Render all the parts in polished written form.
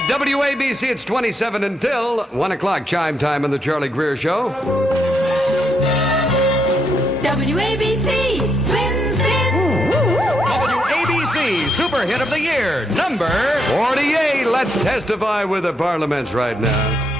At WABC, it's 27 until 1 o'clock chime time on the Charlie Greer Show. WABC, Twin Spin. WABC, Super Hit of the Year, number 48. Let's testify with the parliaments right now.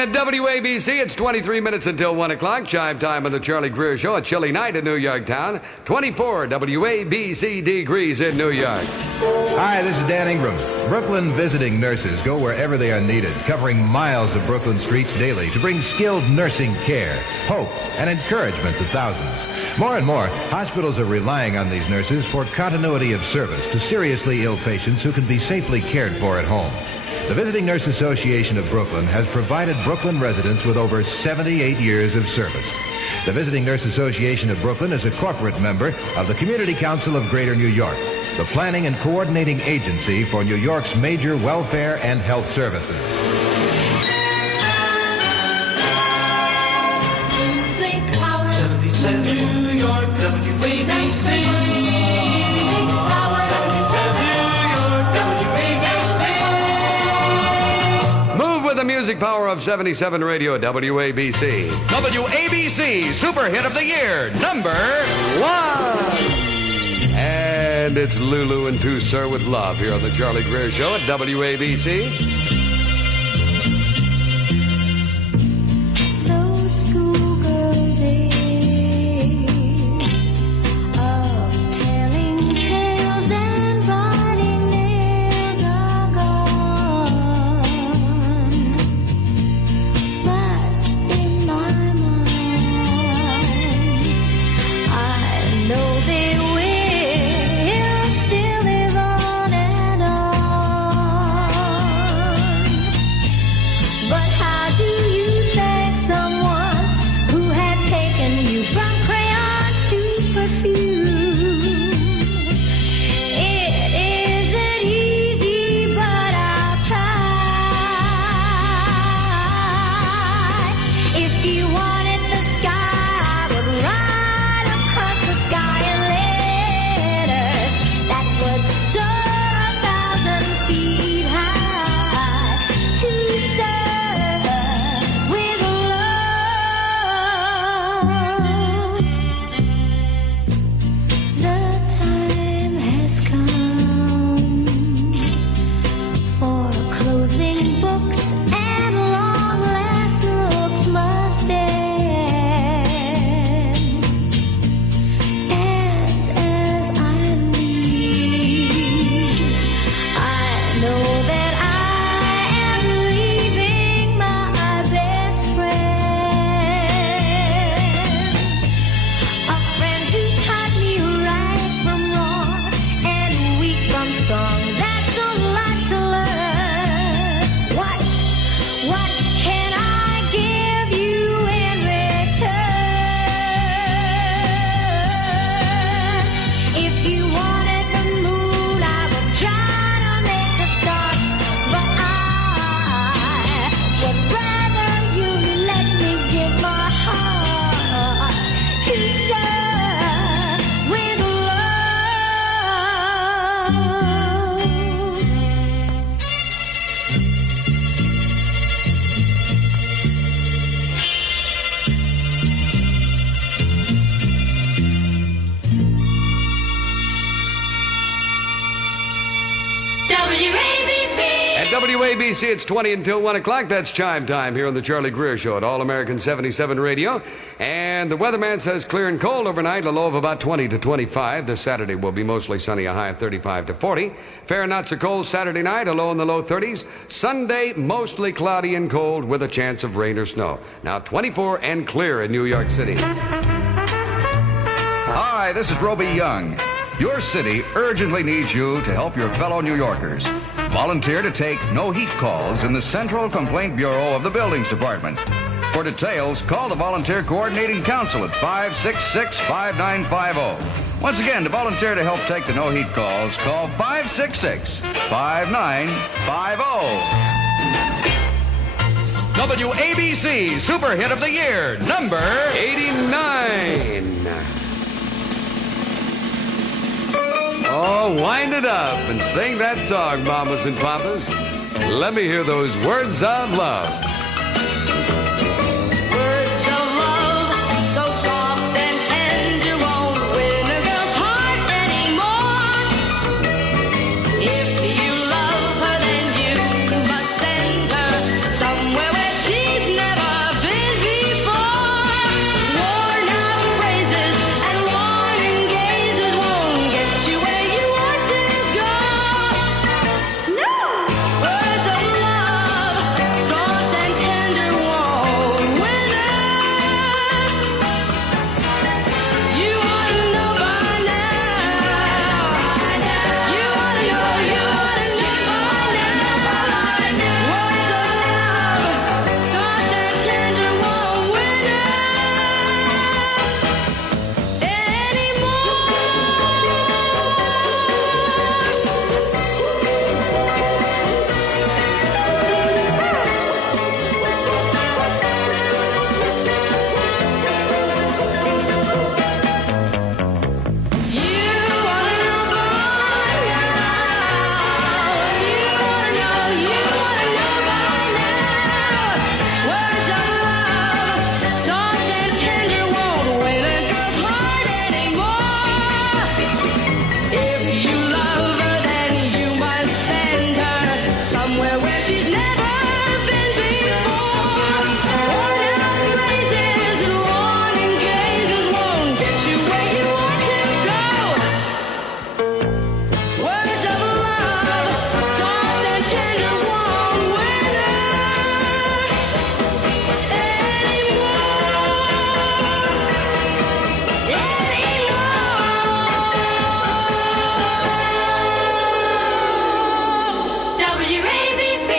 At WABC, it's 23 minutes until 1 o'clock. Chime time on the Charlie Greer Show. A chilly night in New York town. 24 WABC degrees in New York. Hi, this is Dan Ingram. Brooklyn visiting nurses go wherever they are needed, covering miles of Brooklyn streets daily to bring skilled nursing care, hope, and encouragement to thousands. More and more, hospitals are relying on these nurses for continuity of service to seriously ill patients who can be safely cared for at home. The Visiting Nurse Association of Brooklyn has provided Brooklyn residents with over 78 years of service. The Visiting Nurse Association of Brooklyn is a corporate member of the Community Council of Greater New York, the planning and coordinating agency for New York's major welfare and health services. Music Power 77 New York, WABC. The music power of 77 Radio WABC. WABC, Super Hit of the Year, number 1. And it's Lulu and Two Sir with Love here on the Charlie Greer Show at WABC. They will. still live on and on. WABC, it's 20 until 1 o'clock. That's chime time here on the Charlie Greer Show at All-American 77 Radio. And the weatherman says clear and cold overnight, a low of about 20 to 25. This Saturday will be mostly sunny, a high of 35 to 40. Fair not so cold Saturday night, a low in the low 30s. Sunday, mostly cloudy and cold with a chance of rain or snow. Now 24 and clear in New York City. Hi, this is Roby Young. Your city urgently needs you to help your fellow New Yorkers. Volunteer to take no heat calls in the Central Complaint Bureau of the Buildings Department. For details, call the Volunteer Coordinating Council at 566-5950. Once again, to volunteer to help take the no heat calls, call 566-5950. WABC Super Hit of the Year, number 89. Oh, wind it up and sing that song, mamas and papas. Let me hear those words of love. Words of love, so soft and tender, won't win a girl's heart anymore. If you love her, then you must send her somewhere where she's never been before. Worn out phrases and longing gazes won't get you where you want to go. No! Words of love, soft and tender, won't win her. You ought to know by now. You ought to know by now. Words of love, soft and tender, won't win her somewhere where she's never been before. Worn out phrases and longing gazes won't get you where you want to go. Words of love, soft and tender, won't win her WABC.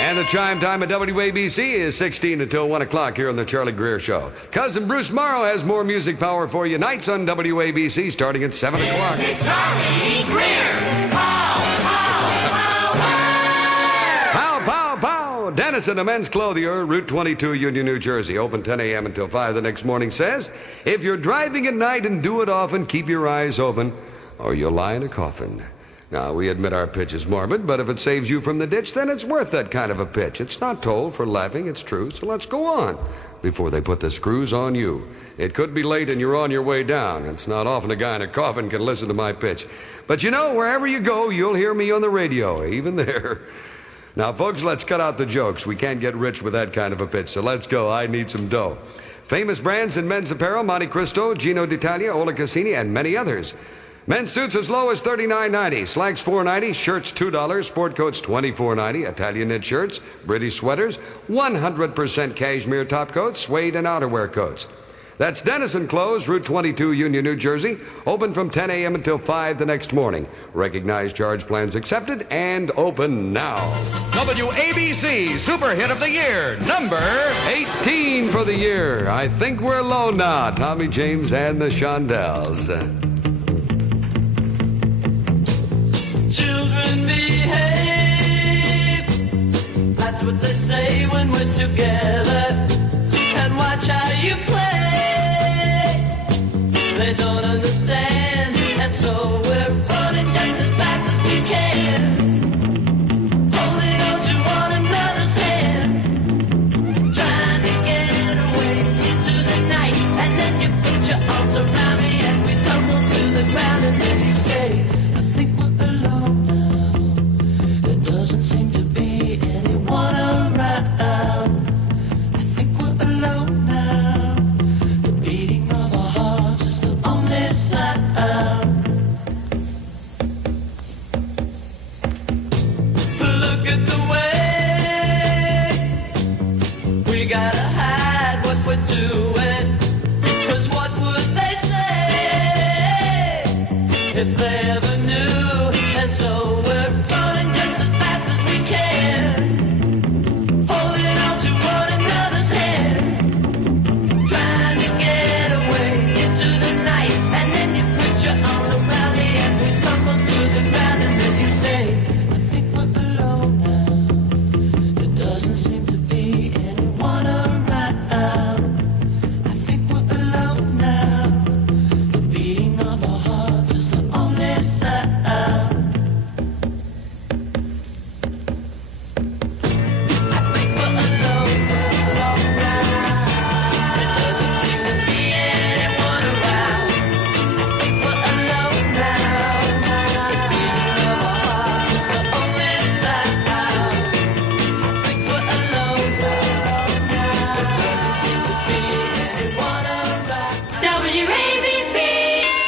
And the chime time at WABC is 16 until 1 o'clock here on the Charlie Greer Show. Cousin Bruce Morrow has more music power for you nights on WABC starting at 7 o'clock. Charlie Greer. Pow, Pow, pow, pow! Dennison, a men's clothier, Route 22, Union, New Jersey. Open 10 a.m. until 5 the next morning, says, if you're driving at night and do it often, keep your eyes open or you'll lie in a coffin. Now, we admit our pitch is morbid, but if it saves you from the ditch, then it's worth that kind of a pitch. It's not told for laughing, it's true, so let's go on before they put the screws on you. It could be late and you're on your way down. It's not often a guy in a coffin can listen to my pitch. But you know, wherever you go, you'll hear me on the radio, even there. Now, folks, let's cut out the jokes. We can't get rich with that kind of a pitch, so let's go. I need some dough. Famous brands in men's apparel, Monte Cristo, Gino d'Italia, Ola Cassini, and many others. Men's suits as low as $39.90, slacks $4.90, shirts $2, sport coats $24.90, Italian knit shirts, British sweaters, 100% cashmere top coats, suede and outerwear coats. That's Dennison Clothes, Route 22, Union, New Jersey, open from 10 a.m. until 5 the next morning. Recognized charge plans accepted and open now. WABC Super Hit of the Year, number 18 for the year. I think we're low now. Tommy James and the Shondells. Children behave. That's what they say when we're together. And watch how you play. They don't understand. And so we're running just as fast as we can. Holding on to one another's hand. Trying to get away into the night. And then you put your arms around me as we tumble to the ground. And then you say, I think we're alone now. There doesn't seem to be doesn't seem to be anyone around. I think we're alone now. The beating of our hearts is the only sound. I think we're alone now. There doesn't seem to be anyone around. I think we're alone now. The beating of our hearts is the only sound. I think we're alone now. There doesn't seem to be anyone around. WABC.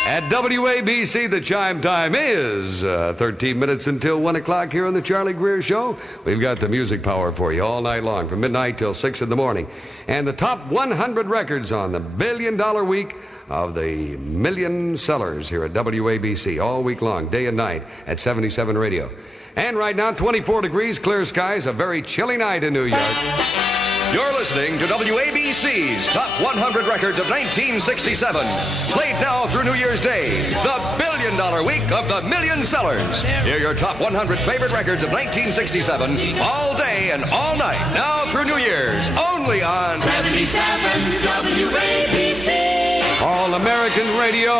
At WABC, the chime time is 13 minutes until 1 o'clock here on the Charlie Greer Show. We've got the music power for you all night long, from midnight till 6 in the morning. And the top 100 records on the billion-dollar week of the million sellers here at WABC all week long, day and night at 77 Radio. And right now, 24 degrees, clear skies, a very chilly night in New York. You're listening to WABC's Top 100 Records of 1967. Played now through New Year's Day, the billion-dollar week of the million sellers. Hear your top 100 favorite records of 1967 all day and all night, now through New Year's, only on 77 WABC. All American Radio.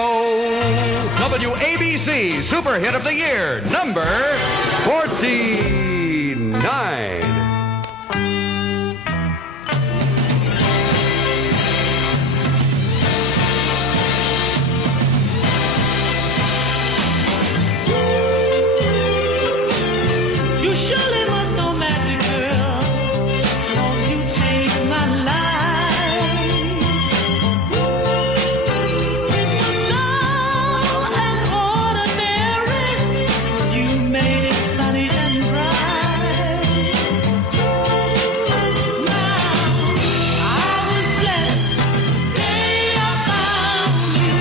WABC Super Hit of the Year, number 49. You surely must know magic, girl, 'cause you changed my life. It was dull and ordinary. You made it sunny and bright. Now, I was blessed the day I found you.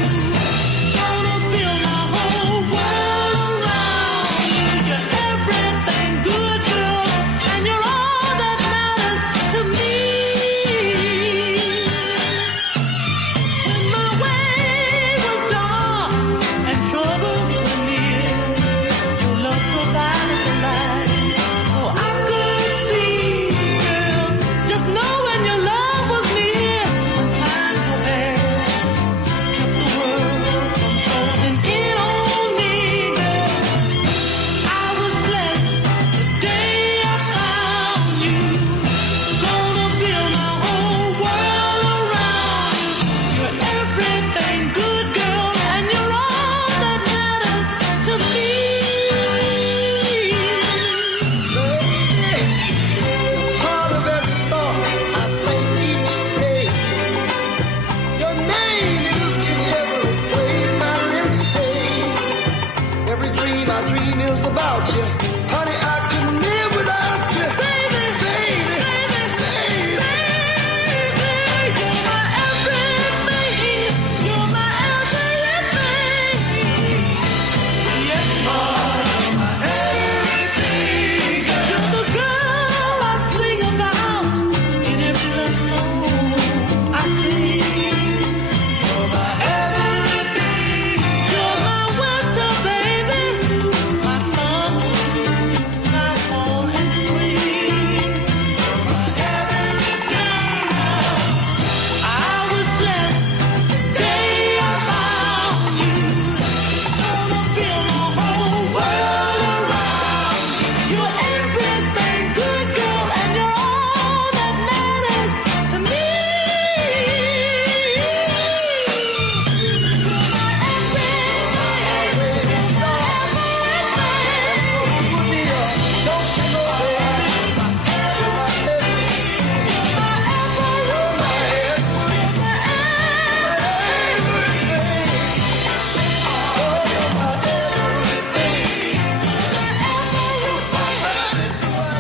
Gonna build my whole world around you. You're everything good, girl, and you're all that matters to me. When my way was dark and troubles were near, your love provided the light so I could see, girl. Just knowing your love was near when times were bad kept the world from closing in on me, girl. I was blessed the day I found you. Gonna build my whole world around you. You're everything good, girl, and you're all that matters to me. Part of every thought I think each day. Your name is in every phrase my lips say. Every dream I dream is about you. Honey, I couldn't live without you. Baby, baby, baby, baby, You're my everything. You're my everything. Yes, you're my everything. You're the girl I sing about in every love song I sing. You're my everything. You're my winter, baby, my summer, my fall and spring. You're my everything. I was blessed the day I found you. Gonna build my whole world around you. You're everything good, girl, and you're all that matters to me. don't you know, baby?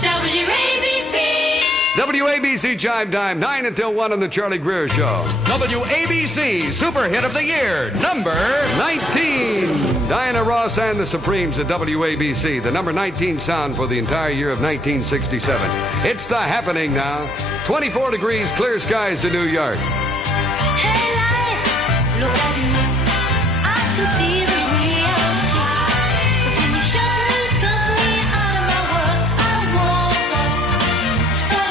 WABC. WABC chime time, 9 until 1 on the Charlie Greer Show. WABC Super Hit of the Year, number 19. Diana Ross and the Supremes at WABC, the number 19 sound for the entire year of 1967. It's the happening now. 24 degrees, clear skies in New York. Hey life, look at me. I can see the reality. 'Cause when you shut me, took me out of my world, I woke up so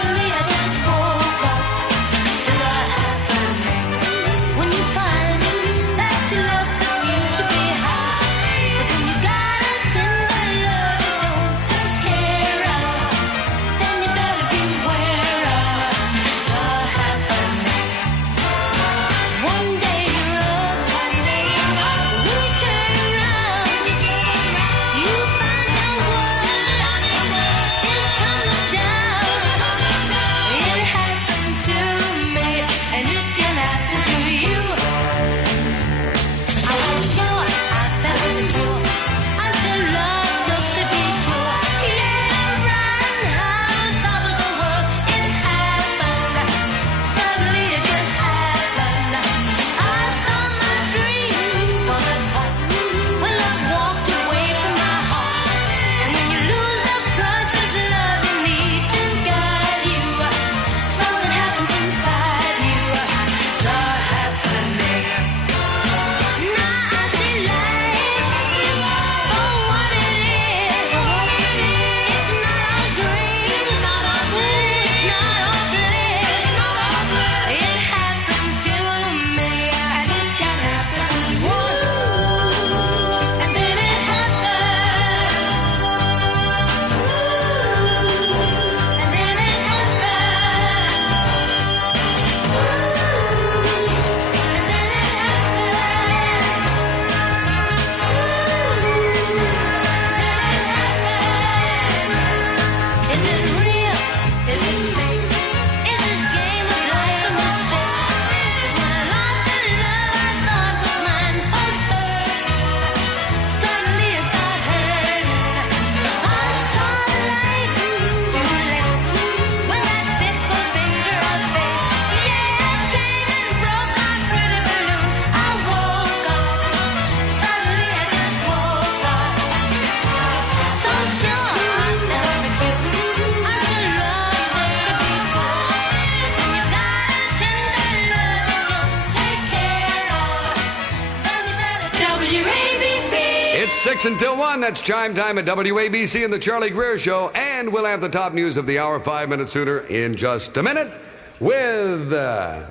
6 until 1, that's chime time at WABC and the Charlie Greer Show. And we'll have the top news of the hour 5 minutes sooner in just a minute with,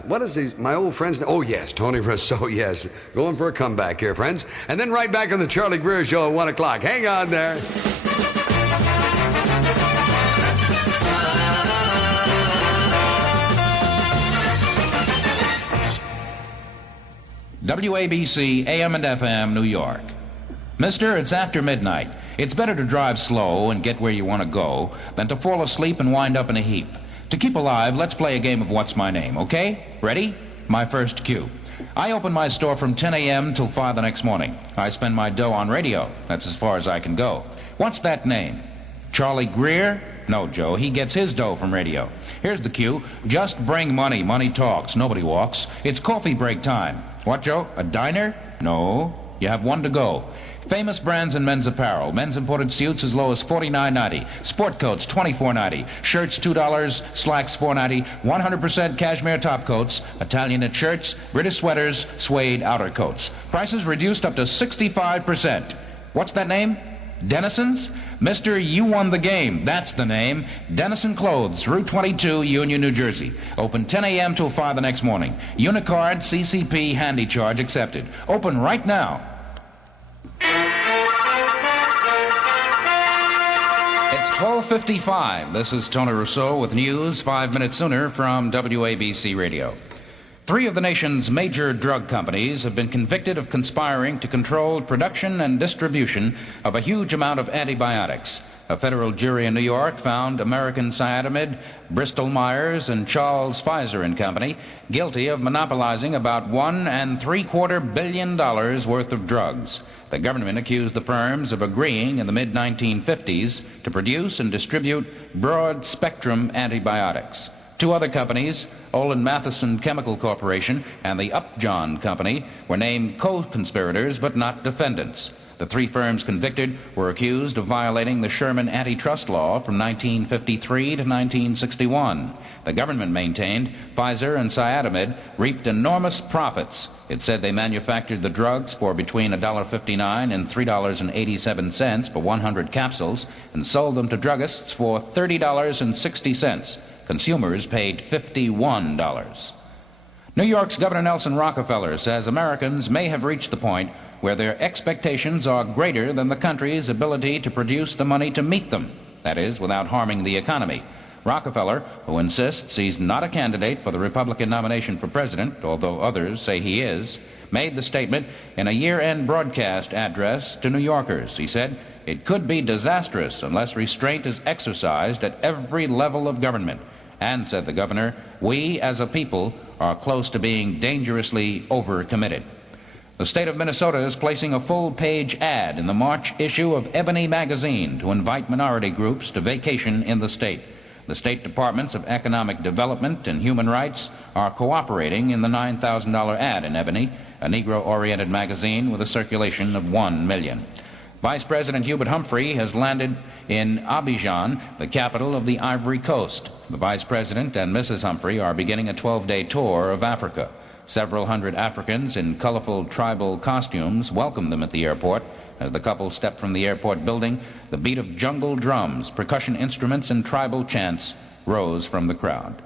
what is he, my old friend's name? Oh, yes, Tony Rousseau, yes. Going for a comeback here, friends. And then right back on the Charlie Greer Show at 1 o'clock. Hang on there. WABC, AM and FM, New York. Mister, it's after midnight. It's better to drive slow and get where you want to go than to fall asleep and wind up in a heap. To keep alive, let's play a game of What's My Name, okay? Ready? My first cue. I open my store from 10 a.m. till 5 the next morning. I spend my dough on radio. That's as far as I can go. What's that name? Charlie Greer? No, Joe, he gets his dough from radio. Here's the cue. Just bring money. Money talks. Nobody walks. It's coffee break time. What, Joe? A diner? No. You have one to go. Famous brands in men's apparel. Men's imported suits as low as $49.90. Sport coats, $24.90. Shirts, $2. Slacks, $4.90. 100% cashmere top coats. Italian knit shirts. British sweaters. Suede outer coats. Prices reduced up to 65%. What's that name? Dennison's? Mister, you won the game. That's the name. Dennison Clothes, Route 22, Union, New Jersey. Open 10 a.m. till 5 the next morning. Unicard, CCP, handy charge accepted. Open right now. It's 12:55. This is Tony Rousseau with news 5 minutes sooner from WABC Radio. 3 of the nation's major drug companies have been convicted of conspiring to control production and distribution of a huge amount of antibiotics. A federal jury in New York found American Cytomid, Bristol Myers, and Charles Pfizer and Company guilty of monopolizing about $1.75 billion worth of drugs. The government accused the firms of agreeing in the mid-1950s to produce and distribute broad-spectrum antibiotics. 2 other companies, Olin Matheson Chemical Corporation and the Upjohn Company, were named co-conspirators but not defendants. The 3 firms convicted were accused of violating the Sherman antitrust law from 1953 to 1961. The government maintained Pfizer and Cytomid reaped enormous profits. It said they manufactured the drugs for between $1.59 and $3.87 for 100 capsules and sold them to druggists for $30.60. Consumers paid $51. New York's Governor Nelson Rockefeller says Americans may have reached the point where their expectations are greater than the country's ability to produce the money to meet them, that is, without harming the economy. Rockefeller, who insists he's not a candidate for the Republican nomination for president, although others say he is, made the statement in a year-end broadcast address to New Yorkers. He said, "It could be disastrous unless restraint is exercised at every level of government." And, said the governor, we as a people are close to being dangerously overcommitted. The state of Minnesota is placing a full-page ad in the March issue of Ebony magazine to invite minority groups to vacation in the state. The state departments of Economic Development and Human Rights are cooperating in the $9,000 ad in Ebony, a Negro-oriented magazine with a circulation of 1 million. Vice President Hubert Humphrey has landed in Abidjan, the capital of the Ivory Coast. The Vice President and Mrs. Humphrey are beginning a 12-day tour of Africa. Several hundred Africans in colorful tribal costumes welcomed them at the airport. As the couple stepped from the airport building, the beat of jungle drums, percussion instruments, and tribal chants rose from the crowd.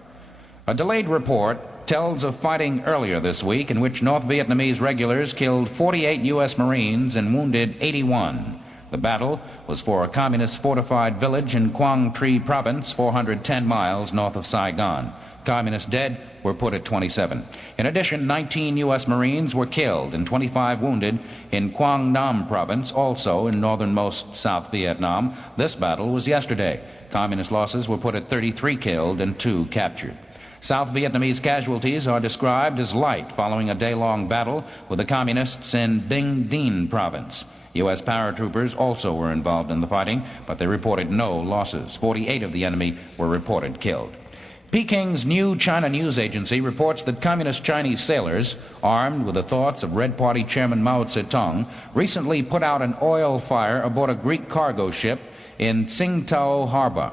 A delayed report tells of fighting earlier this week in which North Vietnamese regulars killed 48 U.S. Marines and wounded 81. The battle was for a communist fortified village in Quang Tri Province, 410 miles north of Saigon. Communist dead were put at 27. In addition, 19 U.S. Marines were killed and 25 wounded in Quang Nam Province, also in northernmost South Vietnam. This battle was yesterday. Communist losses were put at 33 killed and 2 captured. South Vietnamese casualties are described as light following a day-long battle with the communists in Binh Dinh Province. U.S. paratroopers also were involved in the fighting, but they reported no losses. 48 of the enemy were reported killed. Peking's new China news agency reports that communist Chinese sailors, armed with the thoughts of Red Party Chairman Mao Zedong, recently put out an oil fire aboard a Greek cargo ship in Tsingtao Harbor.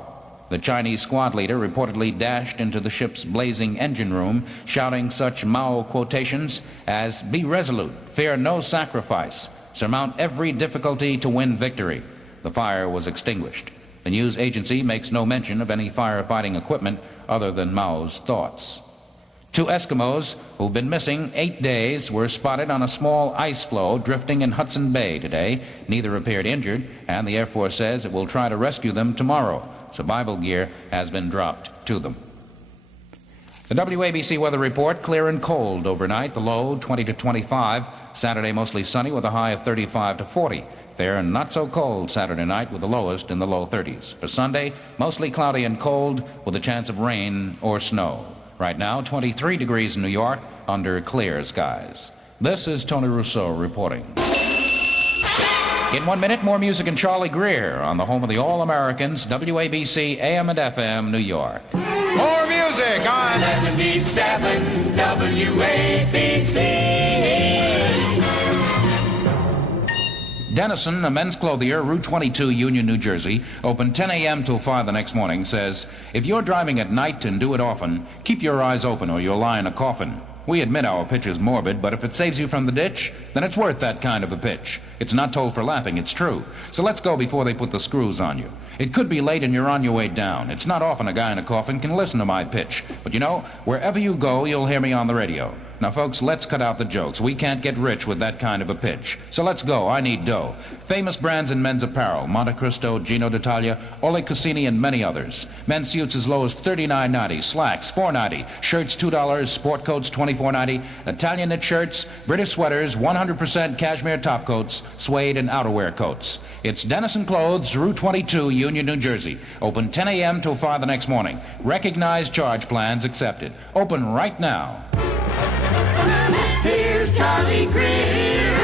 The Chinese squad leader reportedly dashed into the ship's blazing engine room, shouting such Mao quotations as, "Be resolute, fear no sacrifice," surmount every difficulty to win victory. The fire was extinguished. The news agency makes no mention of any firefighting equipment other than Mao's thoughts. 2 Eskimos who've been missing 8 days were spotted on a small ice floe drifting in Hudson Bay today. Neither appeared injured, and the Air Force says it will try to rescue them tomorrow. Survival gear has been dropped to them. The WABC weather report: clear and cold overnight. The low 20 to 25. Saturday mostly sunny with a high of 35 to 40. Fair and not so cold Saturday night with the lowest in the low 30s. For Sunday, mostly cloudy and cold with a chance of rain or snow. Right now, 23 degrees in New York under clear skies. This is Tony Rousseau reporting. In 1 minute, more music and Charlie Greer on the home of the All-Americans, WABC AM and FM, New York. More music on 77 WABC. Dennison, a men's clothier, Route 22, Union, New Jersey, open 10 a.m. till 5 the next morning, says, if you're driving at night and do it often, keep your eyes open or you'll lie in a coffin. We admit our pitch is morbid, but if it saves you from the ditch, then it's worth that kind of a pitch. It's not told for laughing, it's true. So let's go before they put the screws on you. It could be late and you're on your way down. It's not often a guy in a coffin can listen to my pitch. But you know, wherever you go, you'll hear me on the radio. Now, folks, let's cut out the jokes. We can't get rich with that kind of a pitch. So let's go. I need dough. Famous brands in men's apparel: Monte Cristo, Gino d'Italia, Ole Cassini, and many others. Men's suits as low as $39.90, slacks $4.90, shirts $2, sport coats $24.90, Italian knit shirts, British sweaters, 100% cashmere top coats, suede and outerwear coats. It's Dennison Clothes, Route 22, Union, New Jersey. Open 10 a.m. till 5 the next morning. Recognized charge plans accepted. Open right now. Here's Charlie Greer.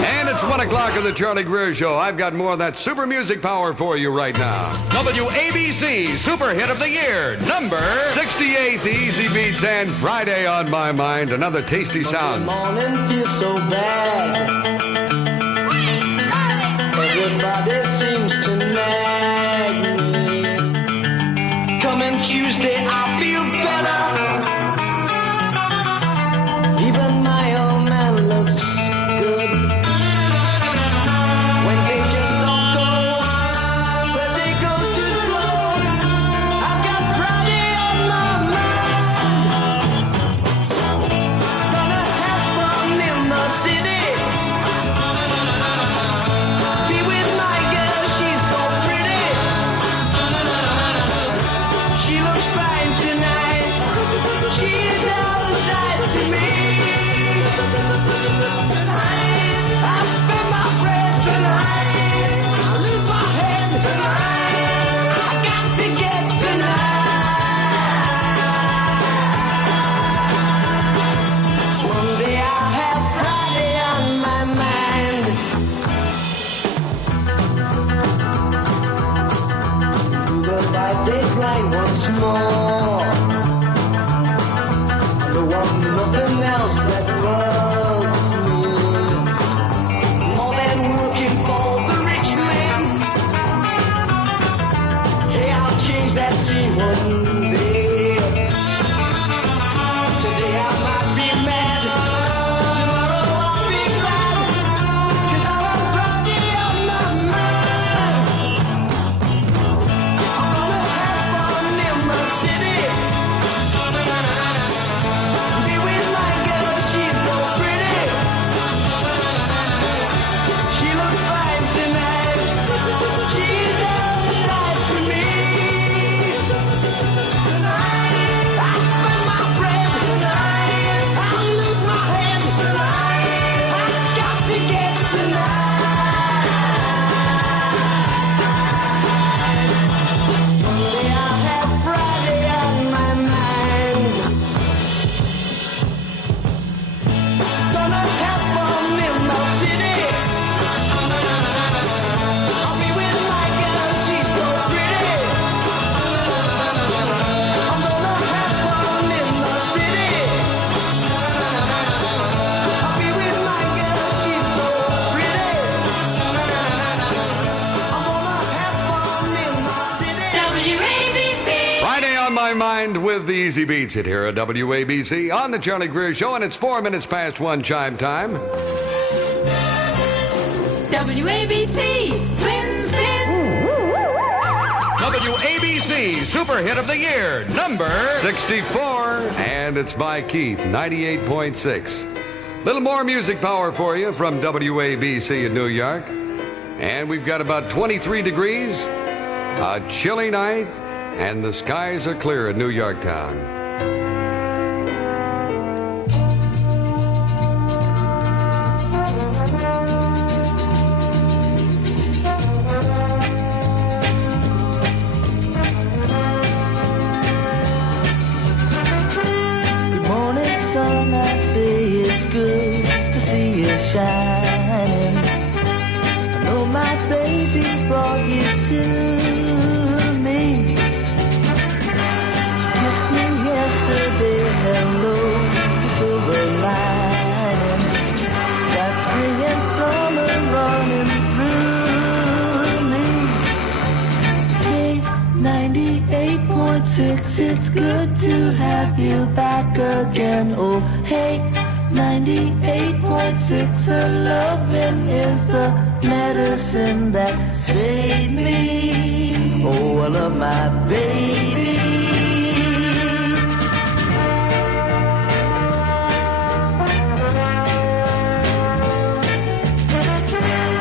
And it's 1 o'clock of the Charlie Greer Show. I've got more of that super music power for you right now. WABC Super Hit of the Year, number 68, the Easy Beats, and Friday on My Mind. Another tasty sound. Morning feels so bad. Everybody seems to nag me. Coming Tuesday, I feel better. Even my old man looks good. Wednesday just don't go. Friday goes too slow. I've got Friday on my mind. Gonna have fun in the city. Be with my girl, she's so pretty. She looks fine tonight. She's outside to me. I spend my bread tonight. I lose my head tonight. I got to get tonight. Monday I'll have Friday on my mind. Do the 5-day grind once more. I know I'm nothing else that bugs me more than working for the rich man. Hey, I'll change that scene one day. Today I might be mad, tomorrow I'll be glad, 'cause I'll have Friday on my mind. I'm gonna have fun in my city. Be with my girl, she's so pretty. She looks fine tonight. She's outside to me. Tonight, I spend my bread tonight. I lose my head tonight. I got to get tonight. Monday I'll have Friday on my mind. Gonna have fun in the city. I'll be with my girl, she's so pretty. I'm gonna have fun in the city. I'll be with my girl, she's so pretty. I'm gonna have fun in the city. WABC. Friday on My Mind with the Easy Beats it here at WABC on the Charlie Greer Show, and it's 4 minutes past 1 chime time. WABC, Twin Spin. WABC Super Hit of the Year, number 64, and it's by Keith, 98.6. Little more music power for you from WABC in New York. And we've got about 23 degrees, a chilly night, and the skies are clear in New York town. Good morning, sun. I say it's good to see you shining. I know my baby brought you to me. She kissed me yesterday. Hello, the silver lining. Got spring and summer running through me. Hey, 98.6, it's good to have you back again. Oh, hey, 98.6, her loving is the medicine that saved me. Oh, I love my baby.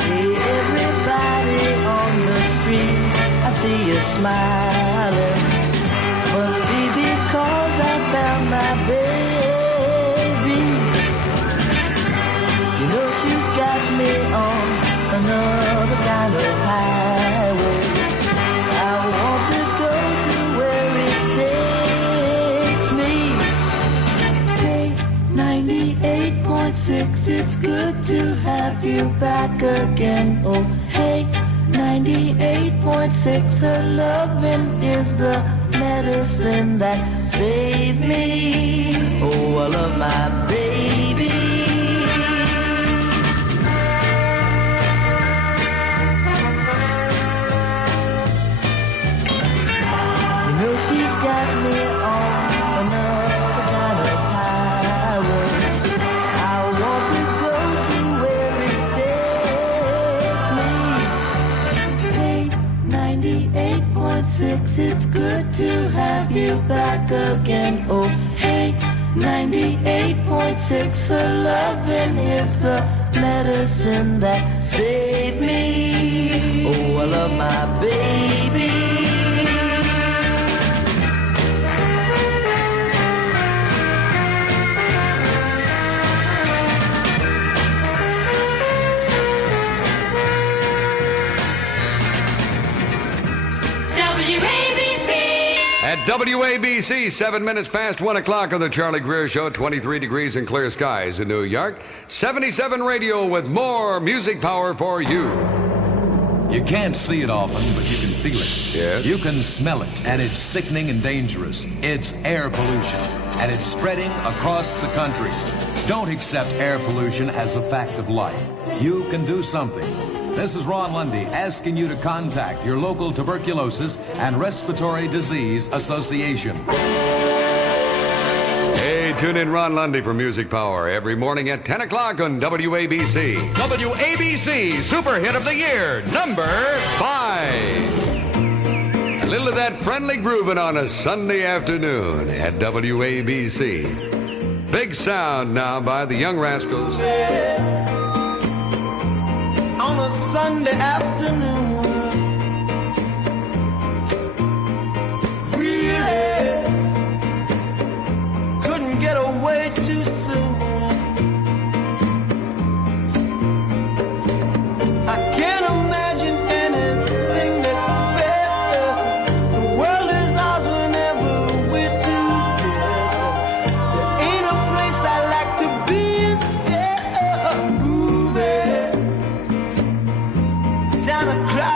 Hey, everybody on the street, I see you smiling. Must be because I found my baby. You know she's got me on another kind of highway. I want to go to where it takes me. Hey, 98.6, it's good to have you back again. Oh, hey, 98.6, her loving is the medicine that saved me. Oh, I love my baby. You know she's got me on another kind of highway. I want to go to where it takes me. Hey, 98.6, it's good to have you back again. Oh, hey, 98.6, her loving is the medicine that saved me. Oh, I love my baby. WABC. At WABC, 7 minutes past 1 o'clock on the Charlie Greer Show, 23 degrees and clear skies in New York. 77 radio with more music power for you. You can't see it often, but you can feel it. Yes. You can smell it, and it's sickening and dangerous. It's air pollution, and it's spreading across the country. Don't accept air pollution as a fact of life. You can do something. This is Ron Lundy asking you to contact your local Tuberculosis and Respiratory Disease Association. Hey, tune in Ron Lundy for Music Power every morning at 10 o'clock on WABC. WABC Super Hit of the Year, number 5. A little of that friendly grooving on a Sunday afternoon at WABC. Big Sound now by the Young Rascals. On a Sunday afternoon, really couldn't get away too soon. I can't imagine anything that's better. The world is ours whenever we're together. There ain't a place I like to be instead of moving down a crowd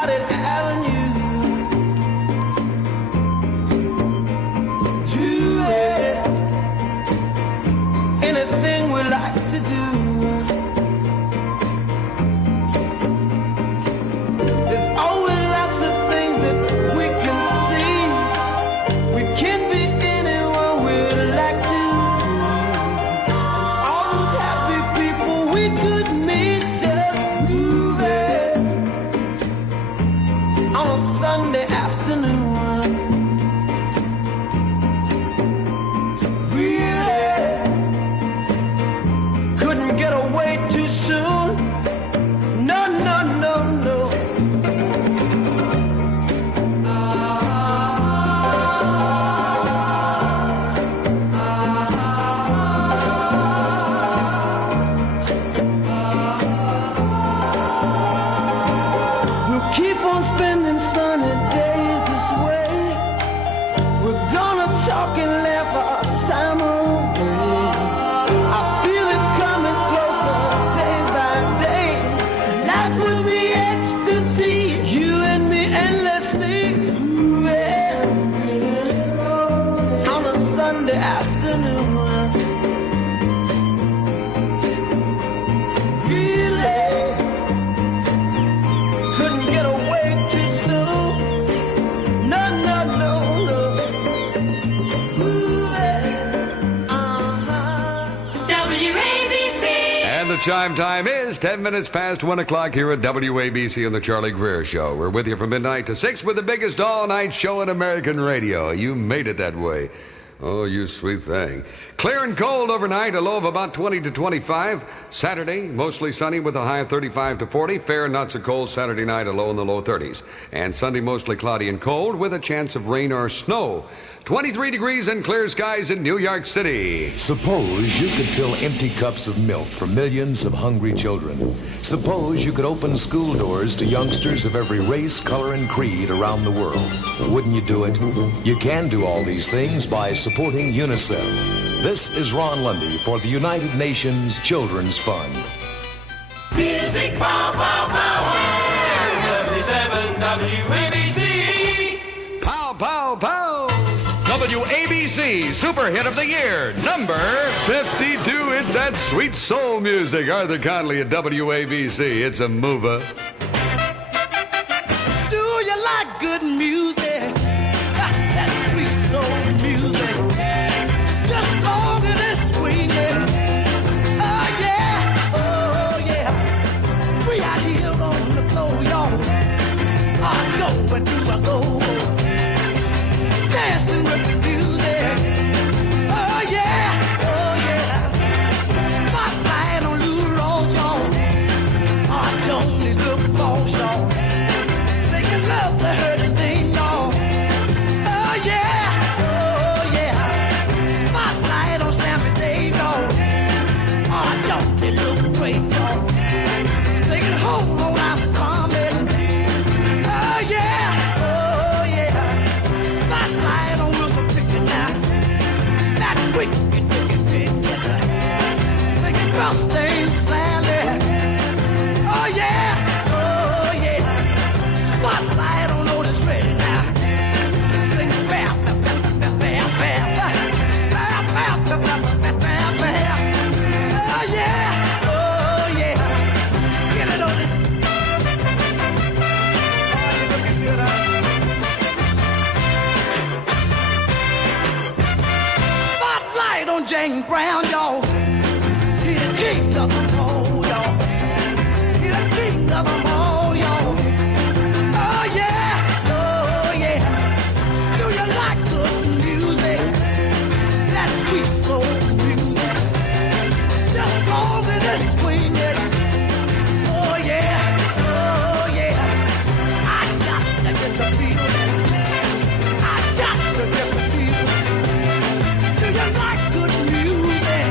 We're gonna talk and laugh our time away. I feel it coming closer day by day. Life will be ecstasy, you and me endlessly. Ooh, yeah. On a Sunday afternoon. Really couldn't get away too soon. No, no, no, no. Ooh, yeah. WABC. And the chime time is 10 minutes past 1 o'clock here at WABC on the Charlie Greer Show. We're with you from midnight to 6 with the biggest all-night show in American radio. You made it that way. Oh, you sweet thing. Clear and cold overnight, a low of about 20 to 25. Saturday, mostly sunny with a high of 35 to 40. Fair, not so cold Saturday night, a low in the low 30s. And Sunday, mostly cloudy and cold with a chance of rain or snow. 23 degrees and clear skies in New York City. Suppose you could fill empty cups of milk for millions of hungry children. Suppose you could open school doors to youngsters of every race, color, and creed around the world. Wouldn't you do it? You can do all these things by supporting UNICEF. This is Ron Lundy for the United Nations Children's Fund. Music power, power, power. 77 WABC. Pow, pow, pow. WABC Super Hit of the Year, number 52, it's that sweet soul music. Arthur Conley at WABC. It's a mover. Do you like good music? That sweet soul music. Just long as it's swinging. Oh yeah, oh yeah. We out here on the floor, y'all. I'm going to a go. Dancing with the music. Oh yeah, oh yeah. Spotlight on Lou Ross, y'all. I don't need look for y'all. Singing love to her the thing, y'all. Oh yeah, oh yeah. Spotlight on Sammy Day, y'all. I don't need look great, y'all. Singing home on I'm coming. Oh yeah, oh yeah. Spotlight on Wilson Pickett now. That quick, singing Cross-Stage Sally. Oh yeah, oh yeah. Spotlight on Otis Ready now. Singing bam, bam, bam, bam, bam, bam, bam, bam, bam, bam, bam, bam. Oh yeah, oh yeah. Get it, Otis. Oh, you looking good, Spotlight on Jane Brown, y'all. He the king of them all, y'all. He the king of them all, y'all. Oh yeah, oh yeah. Do you like good music? That sweet soul music. Just long as it's swinging. Oh yeah, oh yeah. I got to get the feeling. I got to get the feeling. Do you like good music?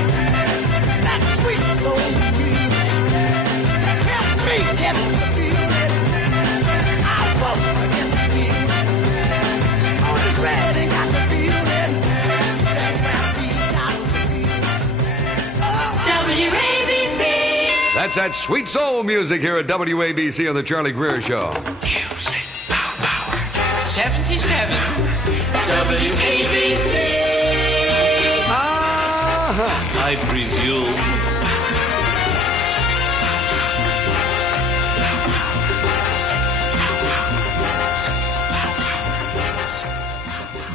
That sweet soul music. Help me get the feeling. I won't forget the feeling. Otis Redding got the feeling. Jane Brown, he got the feeling. Oh, WABC. That's that sweet soul music here at WABC on the Charlie Greer Show. Music power, power. 77 WABC. Uh-huh. I presume.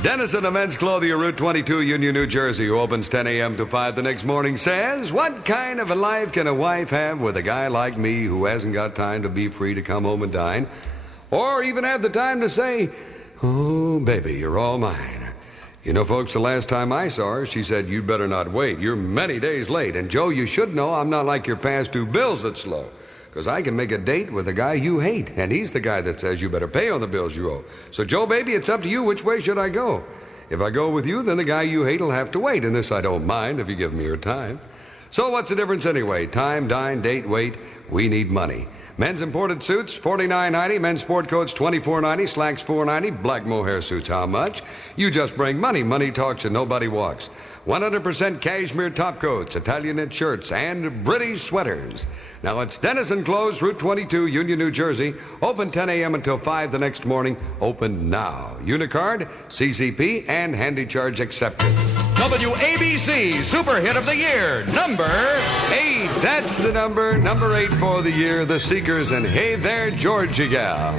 Dennison, a men's clothier, Route 22, Union, New Jersey, who opens 10 a.m. to 5 the next morning, says, what kind of a life can a wife have with a guy like me who hasn't got time to be free to come home and dine, or even have the time to say, oh, baby, you're all mine? You know, folks, the last time I saw her, she said, you'd better not wait. You're many days late. And, Joe, you should know I'm not like your past due bills that's slow. Because I can make a date with a guy you hate, and he's the guy that says you better pay on the bills you owe. So, Joe, baby, it's up to you. Which way should I go? If I go with you, then the guy you hate will have to wait, and this I don't mind if you give me your time. So what's the difference anyway? Time, dine, date, wait. We need money. Men's imported suits, $49.90. Men's sport coats, $24.90. Slacks, $4.90. Black mohair suits, how much? You just bring money. Money talks and nobody walks. 100% cashmere top coats, Italian knit shirts, and British sweaters. Now it's Dennison Clothes, Route 22, Union, New Jersey. Open 10 a.m. until 5 the next morning. Open now. Unicard, CCP, and handy charge accepted. WABC Super Hit of the Year, number 8, that's the number. Number 8 for the year, The Seekers, and Hey There, Georgie Gal.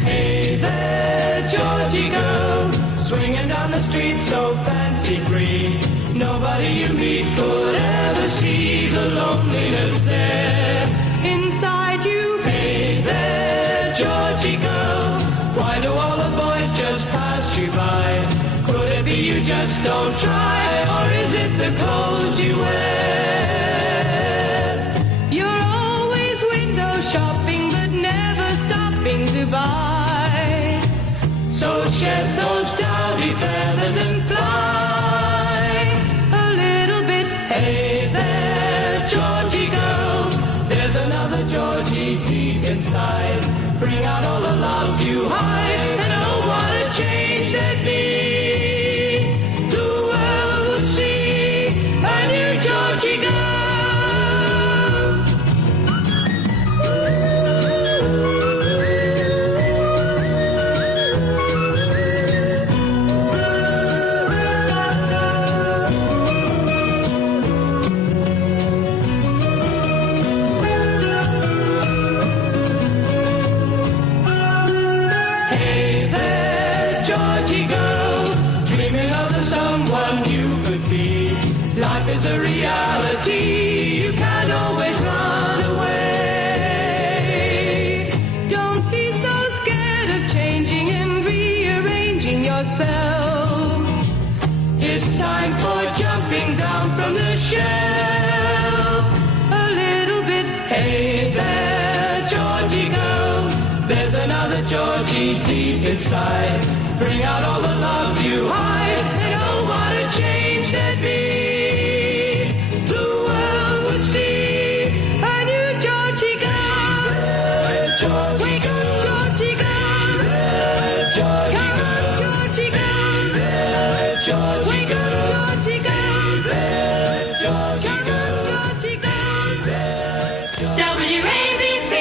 Hey there, Georgie girl, swinging down the street so fancy-free. Nobody you meet could ever see the loneliness there inside you. Hey there, Georgie girl, why do all the boys just pass you by? Could it be you just don't try, or is it the clothes you wear? You're always window shopping, but never stopping to buy. So shed those dowdy feathers and fly a little bit. Hey there, Georgie girl, there's another Georgie deep inside. Bring out all the love you hide, and oh, what a change there'd be. The world would see a new Georgie girl. Hey there, Georgie girl, dreaming of the someone you could be. Life is a reality, you can't always run away. Don't be so scared of changing and rearranging yourself. It's time for jumping down from the shelf a little bit. Hey there, Georgie girl, there's another Georgie deep inside. Bring out all the love you hide, and oh, what a change there'd be. The world would see a new Georgie girl. Wake up, Georgie girl. Come on, Georgie girl. Wake up, Georgie girl. Come on, Georgie girl. WABC.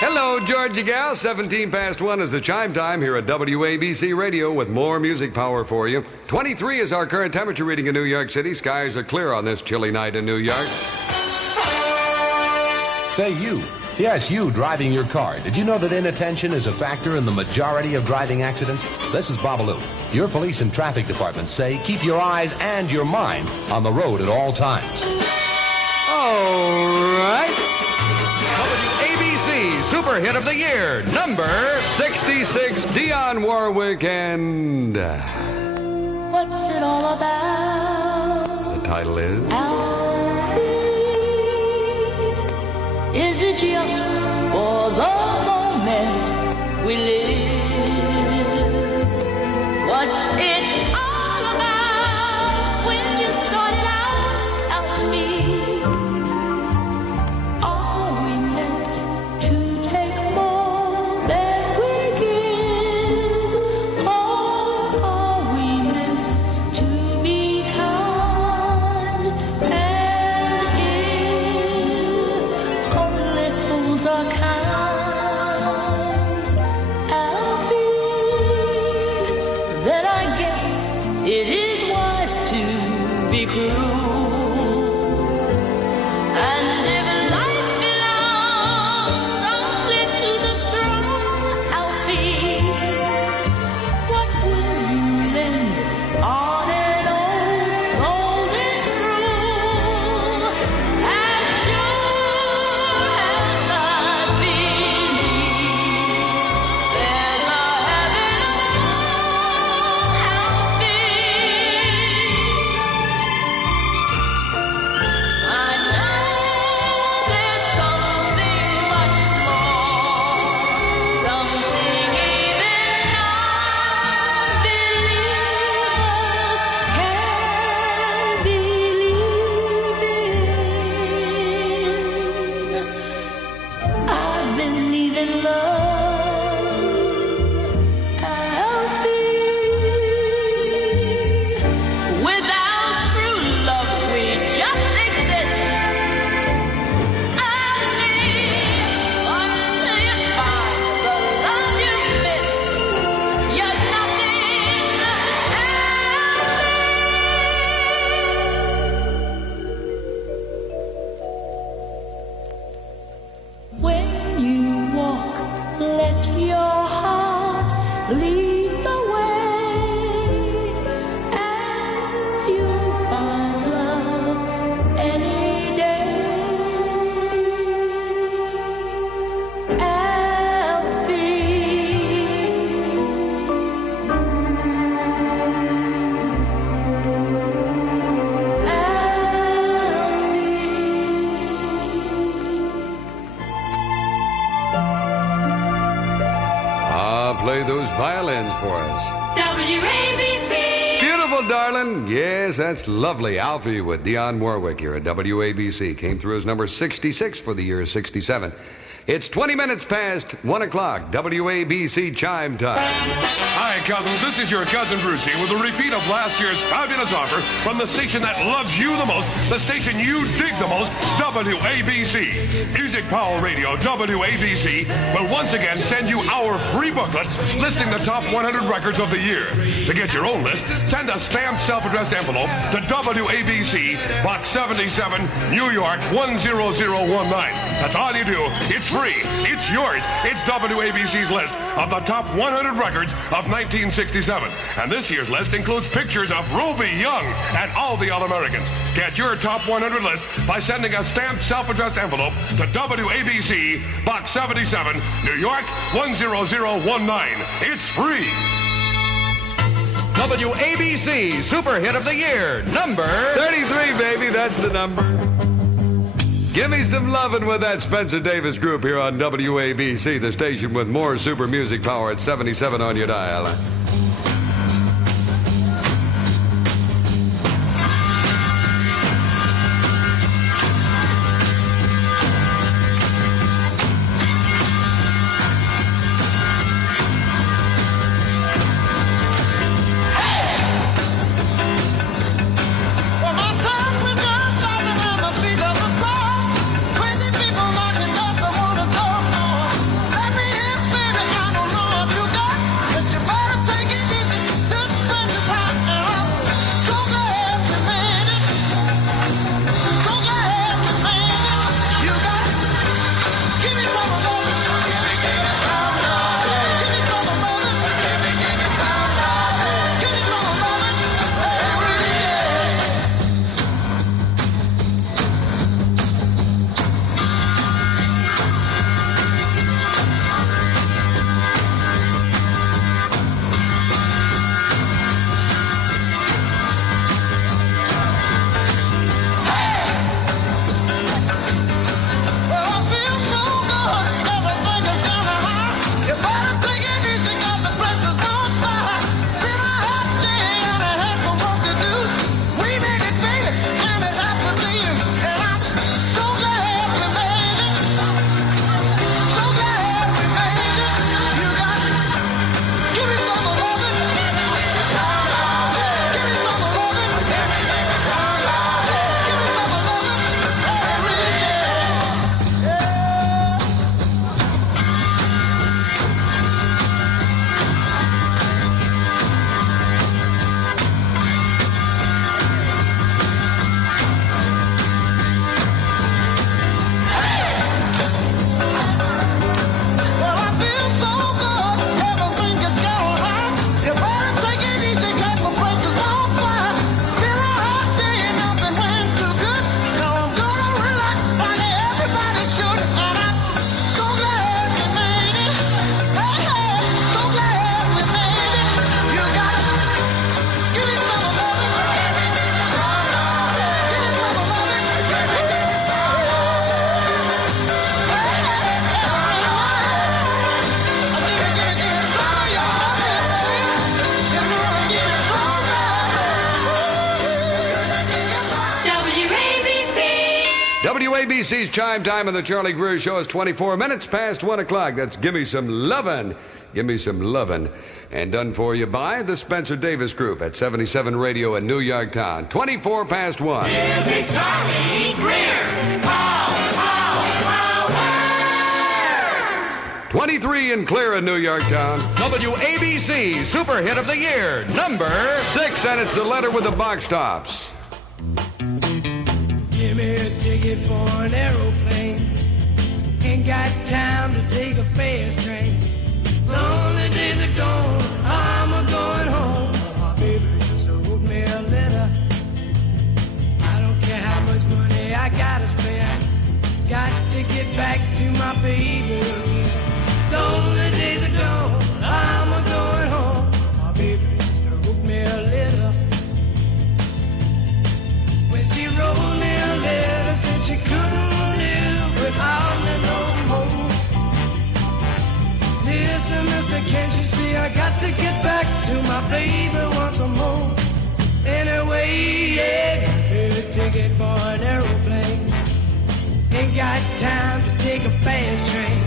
Hello, Georgie Gal. 17 past 1 is the chime time here at WABC Radio with more music power for you. 23 is our current temperature reading in New York City. Skies are clear on this chilly night in New York. Say you. Yes, you driving your car. Did you know that inattention is a factor in the majority of driving accidents? This is Babalu. Your police and traffic departments say keep your eyes and your mind on the road at all times. All right. WABC Super Hit of the Year, number 66, Dionne Warwick, and What's it all about? the title is Is it just for the moment we live? What's it all about when you sort it out of me? Are we meant to take more than we give? Or are we meant to be kind and give? Only fools are kind. Alfie, then I guess it is wise to be cruel. And if life belongs only to the strong, Alfie, what will you lend on an old golden rule? As sure as I believe there's a heaven above, Alfie. ours. WABC. Beautiful, darling. Yes, that's lovely. Alfie with Dionne Warwick here at WABC. Came through as number 66 for the year 67. It's 20 minutes past 1 o'clock. WABC chime time. Hi, cousins. This is your cousin Brucey with a repeat of last year's fabulous offer from the station that loves you the most, the station you dig the most, WABC. Music Power Radio, WABC, will once again send you our free booklet listing the top 100 records of the year. To get your own list, send a stamped self-addressed envelope to WABC, Box 77, New York 10019. That's all you do. It's free. It's yours. It's WABC's list of the top 100 records of 1967. And this year's list includes pictures of Ruby Young and all the All-Americans. Get your top 100 list by sending a stamped self-addressed envelope to WABC, Box 77, New York 10019. It's free. WABC Super Hit of the Year, number 33, baby. That's the number. Give me some lovin' with that Spencer Davis group here on WABC, the station with more super music power at 77 on your dial. Well, my time with girls, I remember feet of the floor. Crazy people knocking just to wanna talk more. Let me in, baby, I don't know what you got, but you better take it easy. This place is hot and I'm so glad you made it. So glad you made it. You got, give me some of love. Give me some love. Give me some of love. Give me some love. Give me some of love every day. Well, I feel so good, everything is kinda high. You better take it easy, 'cause the place is on fire. Been a hot day and I had some work to do. We made it, baby, and it happened to you. And I'm so glad we made it. So glad we made it. You got, give me some of lovin'. Give me some love. Give me some of lovin'. Give me some love. Give me some of lovin' every day. Yeah. Well, I feel so good, everything is going high. You better take it easy, 'cause the place is on fire. Been a hot day and nothing went too good. Now I'm gonna relax like everybody should. And I'm so glad we made it. Hey, hey, so glad we made it. You got it. Give me some of lovin'. Give me some love. Give me some of lovin'. Give me some love. Hey, hey, give me some of your lovin', baby. If you wanna give me some WABC. WABC's chime time on the Charlie Greer Show is 24 minutes past 1 o'clock. That's Gimme Some Lovin'. Give me some lovin'. And done for you by the Spencer Davis Group at 77 Radio in New York Town. 24 past 1. Music Charlie Greer. Pow, pow, power. 23 and clear in New York Town. WABC Super Hit of the Year, number 6, and it's the letter with the box tops. Give me a ticket for an aeroplane. Ain't got time to take a fast train. Lonely days are gone, I'm a going home. My baby just wrote me a letter. I don't care how much money I gotta spend. Got to get back to my baby again. Lonely days are gone, I'm a going home. My baby just wrote me a letter. When she wrote me a letter, said she couldn't live without me no more. Listen, mister, can't you see I got to get back got time to take a fast train.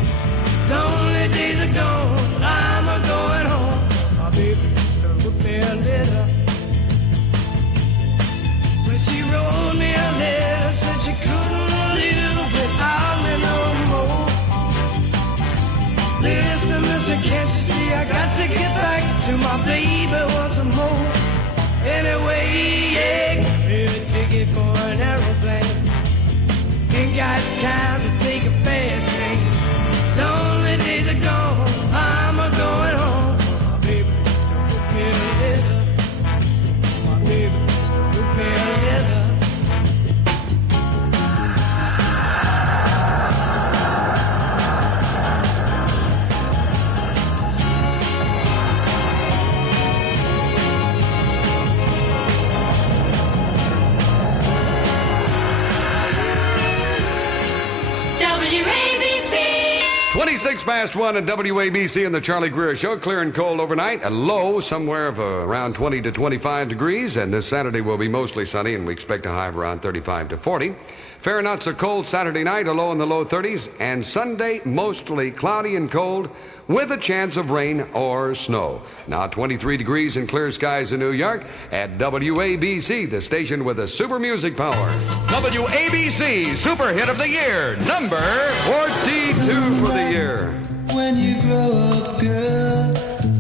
Lonely days are gone, I'm a going home. My baby used to wrote me a letter. When she wrote me a letter, said she couldn't live without me no more. Listen, mister, can't you see I got to get back to my baby once more. Anyway, yeah, give me a ticket for an aeroplane. Ain't got time to take a fast train. Lonely days are gone, I'm a going home. My baby used to wrote me a letter. My baby used to wrote me a letter. WABC. 26 past 1 at WABC and the Charlie Greer Show. Clear and cold overnight. A low somewhere of around 20 to 25 degrees. And this Saturday will be mostly sunny, and we expect a high of around 35 to 40. Fair not so cold Saturday night, a low in the low 30s. And Sunday, mostly cloudy and cold with a chance of rain or snow. Now 23 degrees and clear skies in New York at WABC, the station with the super music power. WABC Super Hit of the Year, number 42 for the year. When you grow up, girl,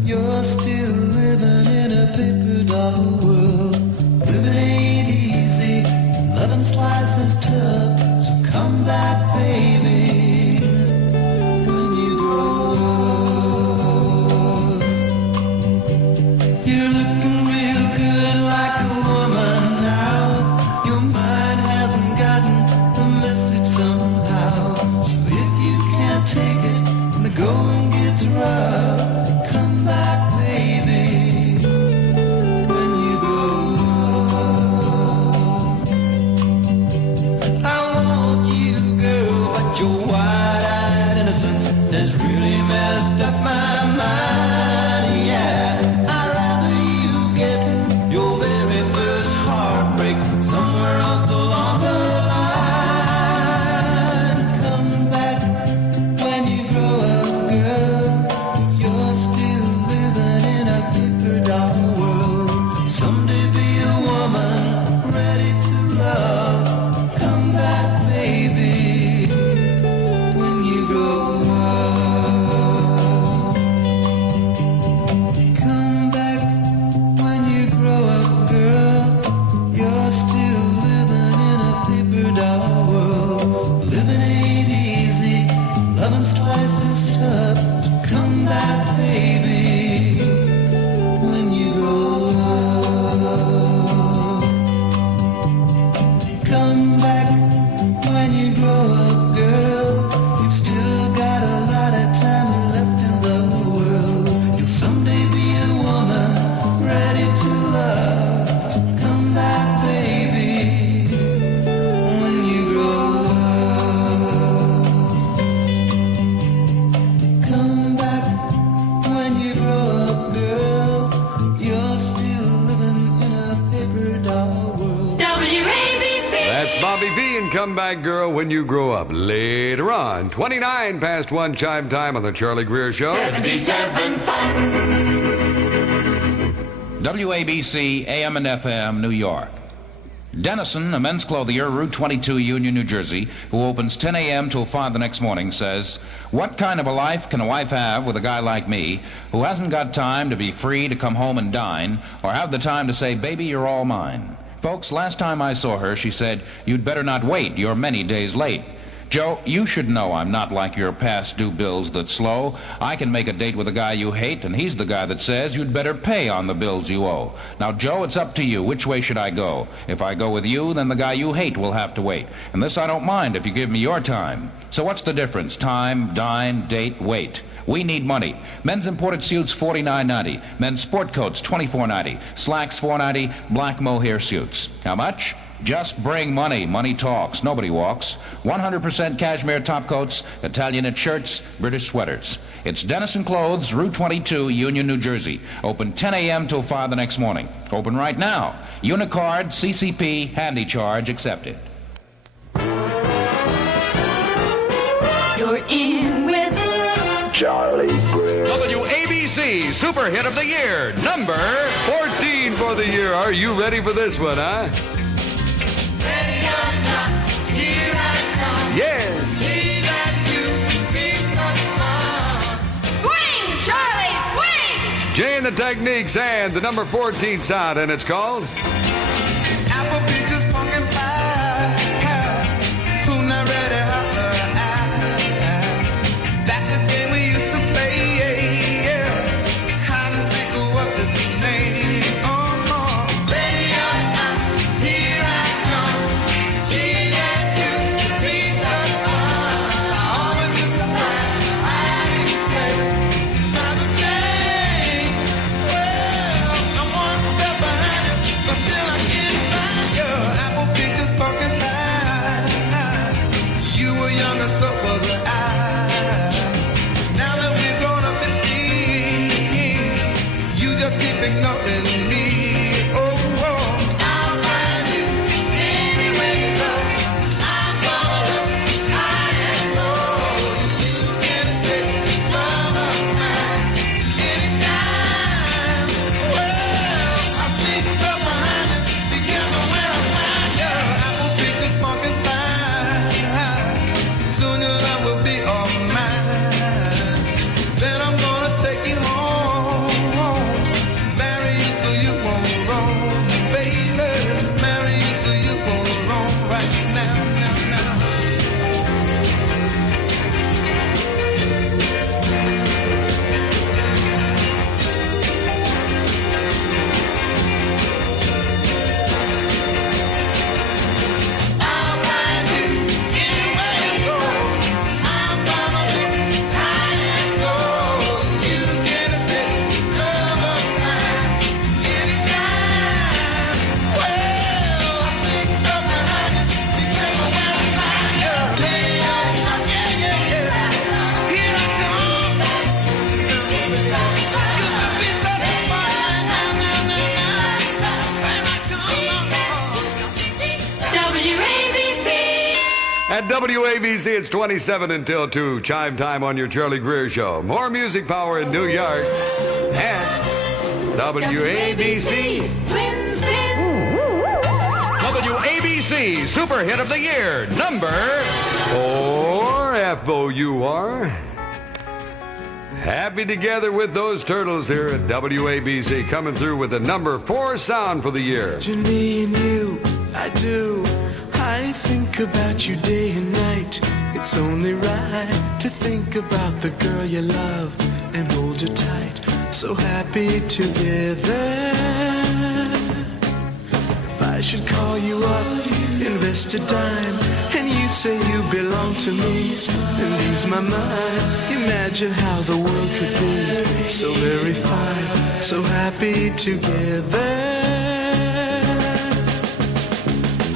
you're still living in a paper doll world. Living ain't easy, loving's twice as tough, so come back, baby. When you grow up, you're looking real good like a woman now. Your mind hasn't gotten the message somehow. So if you can't take it and the going gets rough, come back, baby. When you grow up, I want you, girl, but your wide-eyed innocence has really messed up my mind. Yeah, I'd rather you get your very first heartbreak somewhere else along the line. Come back when you grow up, girl. You're still living in a paper doll world. Someday be a woman ready to love. Come back, baby, when you grow up. Come back when you grow up, girl. You're still living in a paper doll world. Living ain't easy, loving's twice as tough. So come back, baby, when you grow up. Come back when you grow up, girl. You've still got a lot of time left in the world. You'll someday be a woman ready to love. So come back, baby, when you grow up. Come back when you grow up, girl. You're still living in a paper doll world. WABC. That's Bobby V and Come Back Girl When You Grow Up. Later on, 29 past 1 chime time on the Charlie Greer Show. 77 fun. WABC, AM and FM, New York. Dennison, a men's clothier, Route 22, Union, New Jersey, who opens 10 a.m. till 5 the next morning, says, "What kind of a life can a wife have with a guy like me who hasn't got time to be free to come home and dine or have the time to say, 'Baby, you're all mine'?" Folks, last time I saw her, she said, "You'd better not wait. You're many days late." Joe, you should know I'm not like your past due bills that slow. I can make a date with a guy you hate, and he's the guy that says you'd better pay on the bills you owe. Now, Joe, it's up to you. Which way should I go? If I go with you, then the guy you hate will have to wait. And this I don't mind if you give me your time. So what's the difference? Time, dine, date, wait. We need money. Men's imported suits, $49.90. Men's sport coats, $24.90. Slacks, $4.90. Black mohair suits. How much? Just bring money. Money talks. Nobody walks. 100% cashmere top coats, Italian knit shirts, British sweaters. It's Dennison Clothes, Route 22, Union, New Jersey. Open 10 a.m. till 5 the next morning. Open right now. Unicard, CCP, handy charge accepted. in with Charlie Greer. WABC Super Hit of the Year, number 14 for the year. Are you ready for this one, huh? Ready or not, here I come. Yes. See that used to be such fun. Swing, Charlie, swing! Jay and the Techniques and the number 14 sound, and it's called Apple peaches, pumpkin pie. Who not ready? That's a game we used to play. Hide and seek was its name. Ready or not, here I come. Gee, that used to be such fun. I always used to find a hiding place. Time to change. Well, I'm one step behind it, but still I can't find you. Apple peaches, pumpkin pie. You were young and so was I. Now that we've grown up and seen, you just keep ignoring me. I'll find you anywhere you go. I'm gonna look high and low. You can escape this love of mine anytime. Well, I sneak up behind it. Be careful when I find you. Apple peaches, pumpkin pie. Soon your love will be all mine. Then I'm gonna take you home. Marry you so you won't roam, baby. Marry you so you won't roam right now, now, now. I'll find you anywhere you go. I'm gonna look high and low. You can escape this love of mine anytime. Well, I think up behind it. Be careful when I find you. Lady on top, yeah, yeah, yeah. Here I come. Used to be such a fun. Now, now, now, now. When I come, WABC. At WABC, it's 27 until 2. Chime time on your Charlie Greer Show. More music power in New York. And WABC. Wins it. WABC Super Hit of the Year, number Or FOUR. Happy together with those turtles here at WABC, coming through with the number 4 sound for the year. Me and you, I do. I think about you day and night. It's only right to think about the girl you love and hold her tight. So happy together. If I should call you up, invest a dime, and you say you belong to me, and ease my mind. Imagine how the world could be so very fine, so happy together.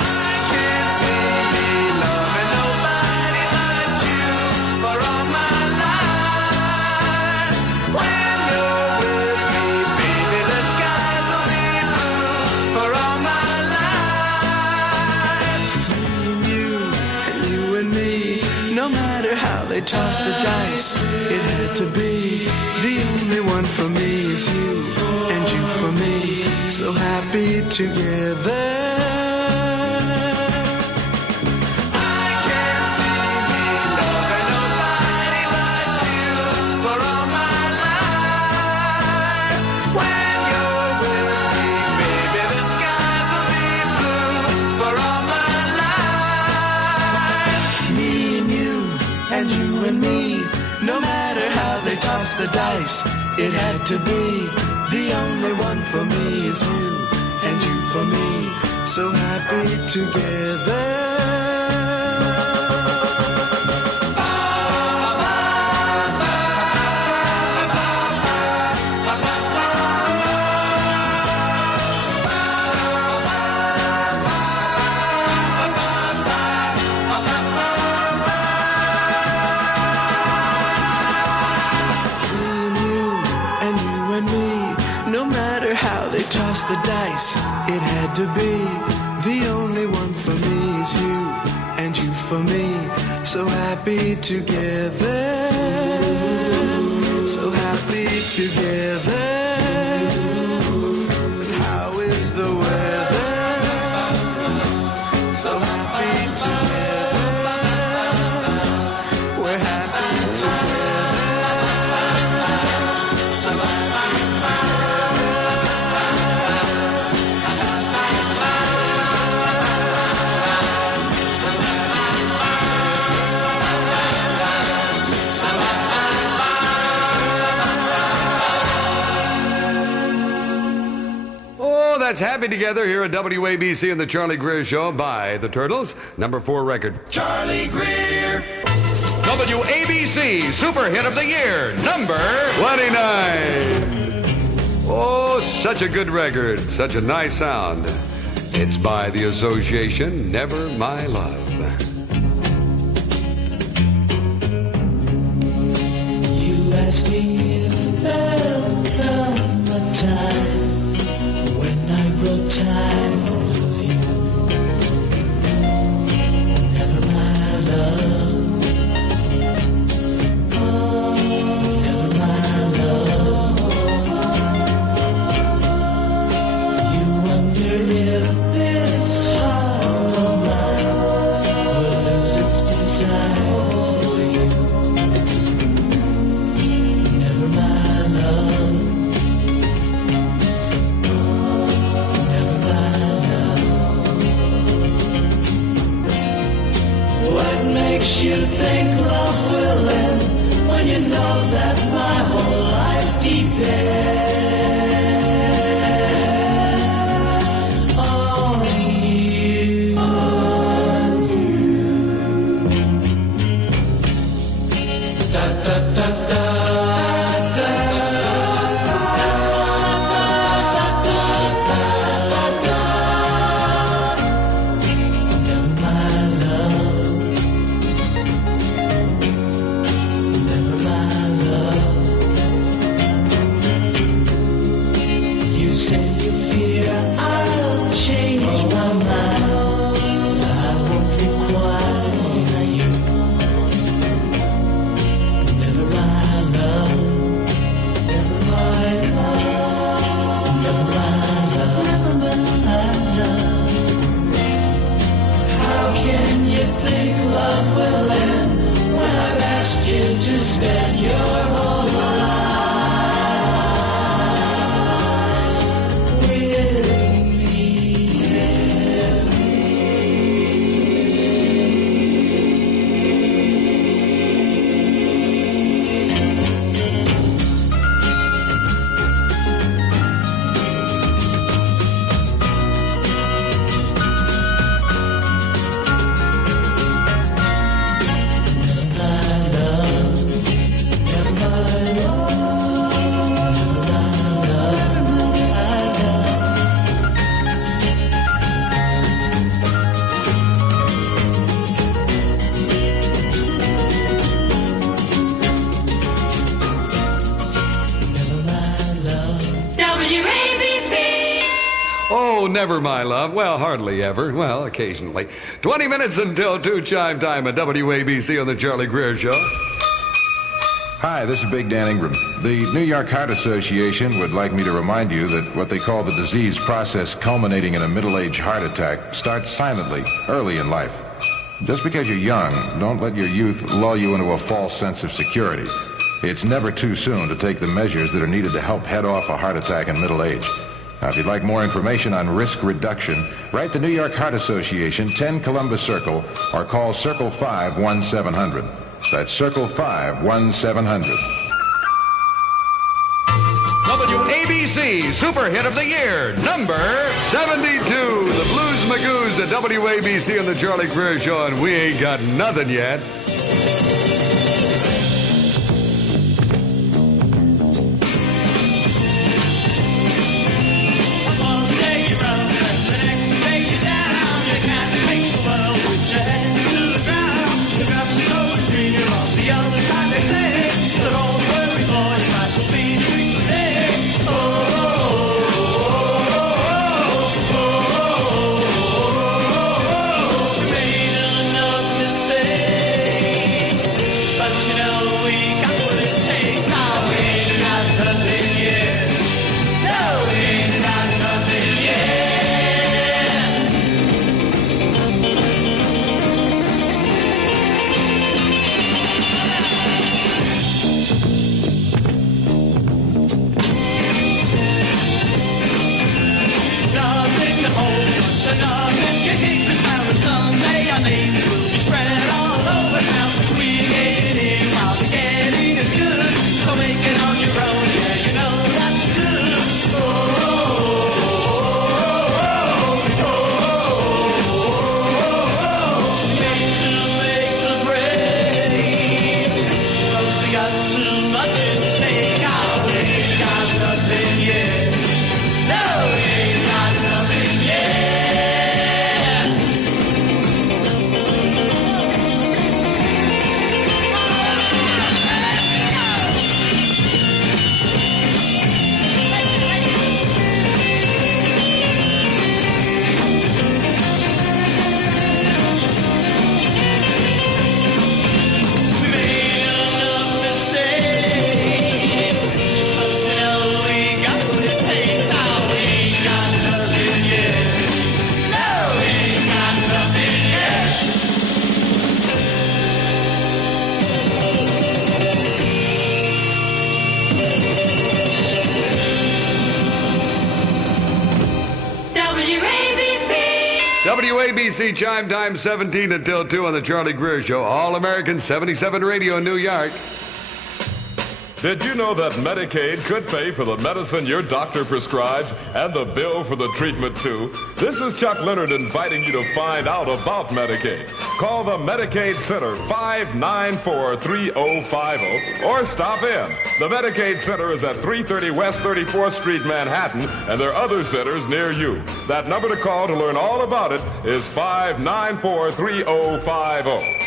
I can't see me loving nobody but you for all my life. When you're with me, baby, the skies will be blue for all my life. You and me, no matter how they toss the dice, it had to be. The only one for me is you, and you for me, so happy together. I can't see me loving nobody but you for all my life. When you're with me, baby, the skies will be blue for all my life. Me and you and me, no matter how they toss the dice, it had to be. The only one for me is you, and you for me, so happy together. Toss the dice, it had to be. The only one for me is you, and you for me, So happy together, so happy together. But how is the weather? So happy together, we're happy together. So happy That's Happy Together here at WABC and the Charlie Greer Show by the Turtles. Number 4 record. Charlie Greer. WABC Super Hit of the Year, number 29. Oh, such a good record. Such a nice sound. It's by the association Never My Love. You ask me if there'll come a time when I grow tired of you. Never my love. Never my love. You wonder if this heart of mine will lose its desire for you. Never my love. Never my love. What makes you think love will end when you know that my whole life depends on you? Da da da da. Never my love. Never my love. You say you fear I'll change my mind. I won't require you. Never my love. Never my love. Never my love. Never my love. How can you think love will end when I've asked you to spend your whole life with me? WABC. Oh, never my love. Well, hardly ever. Well, occasionally. 20 minutes until 2 chime time at WABC on the Charlie Greer Show. Hi, this is Big Dan Ingram. The New York Heart Association would like me to remind you that what they call the disease process culminating in a middle-age heart attack starts silently, early in life. Just because you're young, don't let your youth lull you into a false sense of security. It's never too soon to take the measures that are needed to help head off a heart attack in middle age. Now, if you'd like more information on risk reduction, write the New York Heart Association, 10 Columbus Circle, or call Circle 5-1700. That's Circle 5-1700. WABC Super Hit of the Year, number 72, the Blues Magoos at WABC on the Charlie Greer Show, and we ain't got nothing yet. One day you're up and the next day you're down. You can't face the world with your head to the ground. The grass is always greener on the other side, they say. So don't worry, boys, life will be sweet today. Oh, oh, oh, oh, oh, oh, oh, oh. We made enough mistakes. WABC chime time 17 until 2 on the Charlie Greer Show. All-American 77 Radio in New York. Did you know that Medicaid could pay for the medicine your doctor prescribes and the bill for the treatment, too? This is Chuck Leonard inviting you to find out about Medicaid. Call the Medicaid Center, 594-3050, or stop in. The Medicaid Center is at 330 West 34th Street, Manhattan, and there are other centers near you. That number to call to learn all about it is 594-3050.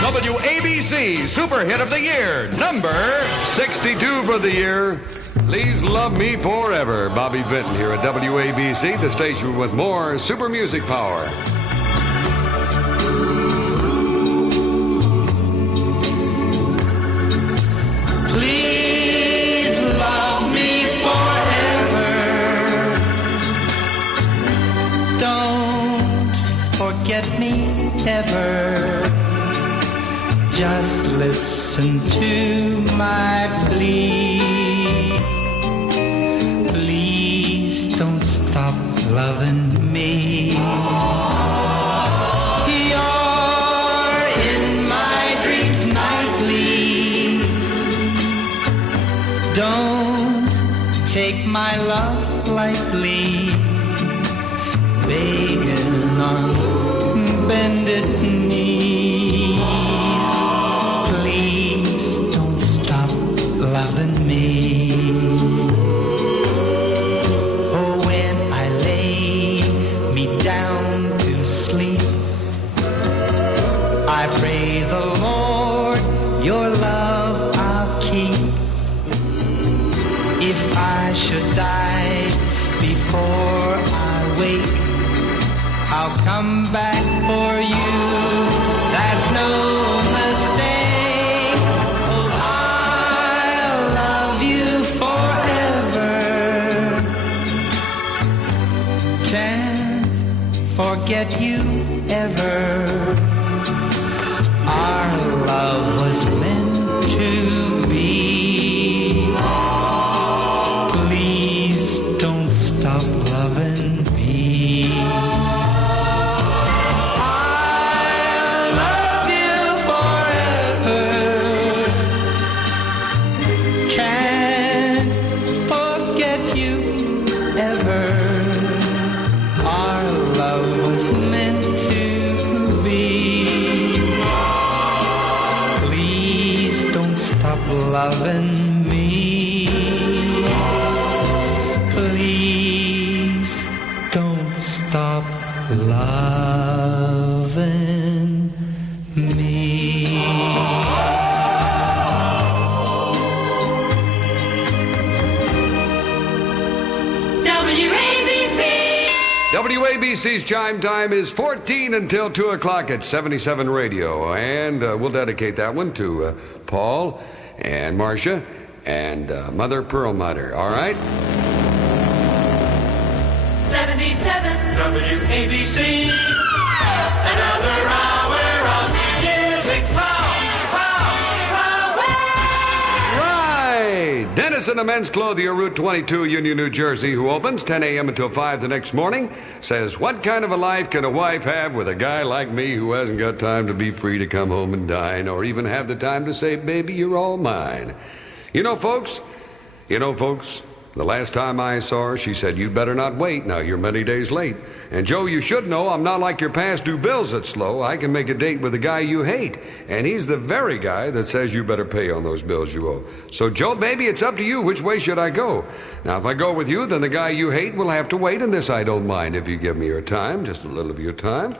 WABC Super Hit of the Year, number 62 for the year. Please Love Me Forever. Bobby Vinton here at WABC, the station with more super music power. Please love me forever. Don't forget me ever. Just listen to my plea. Please don't stop loving me. You're in my dreams nightly. Don't take my love lightly. Begging on bended knees. Loving me. Oh, when I lay me down to sleep, I pray the Lord your love I'll keep. If I should die before I wake, I'll come back for you. That's no mistake. Forget you ever. Our love was meant to be. Please don't stop loving me. I'll love you forever. Can't forget you ever. Was meant to be. Please don't stop loving me. Please don't stop loving me. WABC's chime time is 14 until 2 o'clock at 77 Radio. And we'll dedicate that one to Paul and Marcia and Mother Perlmutter. All right? 77 WABC. Another hour of music power. Dennis and the Men's Clothier, Route 22, Union, New Jersey, who opens 10 a.m. until 5 the next morning, says, what kind of a life can a wife have with a guy like me who hasn't got time to be free to come home and dine or even have the time to say, baby, you're all mine? You know, folks, the last time I saw her, she said, you better not wait. Now, you're many days late. And, Joe, you should know I'm not like your past due bills that's slow. I can make a date with a guy you hate. And he's the very guy that says you better pay on those bills you owe. So, Joe, baby, it's up to you. Which way should I go? Now, if I go with you, then the guy you hate will have to wait. And this I don't mind if you give me your time, just a little of your time.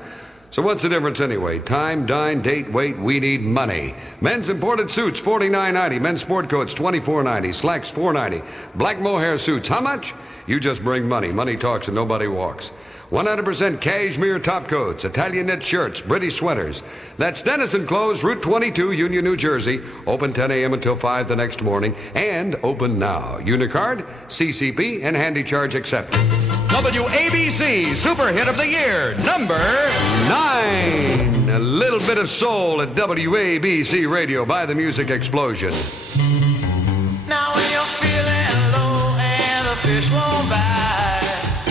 So what's the difference anyway? Time, dine, date, wait, we need money. Men's imported suits, $49.90. Men's sport coats, $24.90. Slacks, $4.90. Black mohair suits, how much? You just bring money. Money talks and nobody walks. 100% cashmere top coats, Italian knit shirts, British sweaters. That's Dennison Clothes, Route 22, Union, New Jersey. Open 10 a.m. until 5 the next morning. And open now. Unicard, CCP, and handy charge accepted. WABC Super Hit of the Year, number 9. A little bit of soul at WABC Radio by the Music Explosion. Now when you're feeling low and the fish won't bite,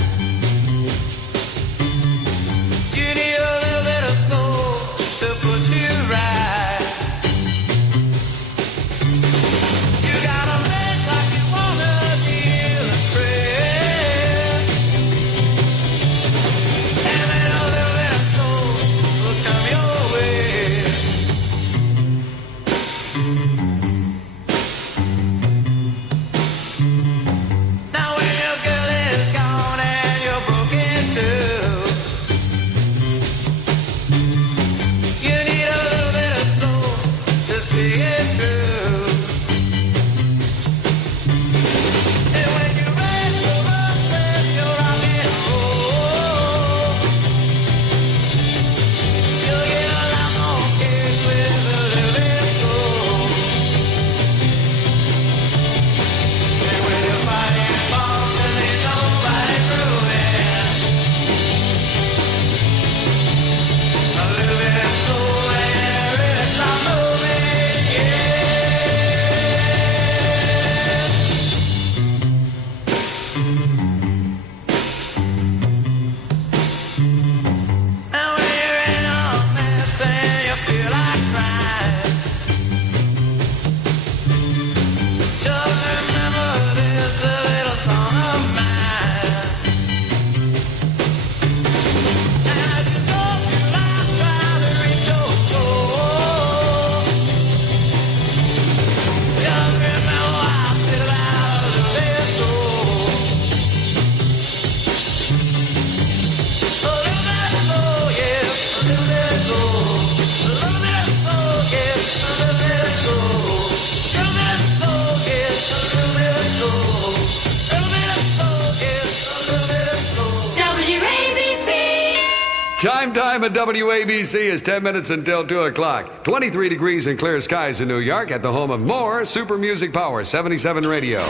Chime time at WABC is 10 minutes until 2 o'clock. 23 degrees and clear skies in New York at the home of more Super Music Power 77 Radio.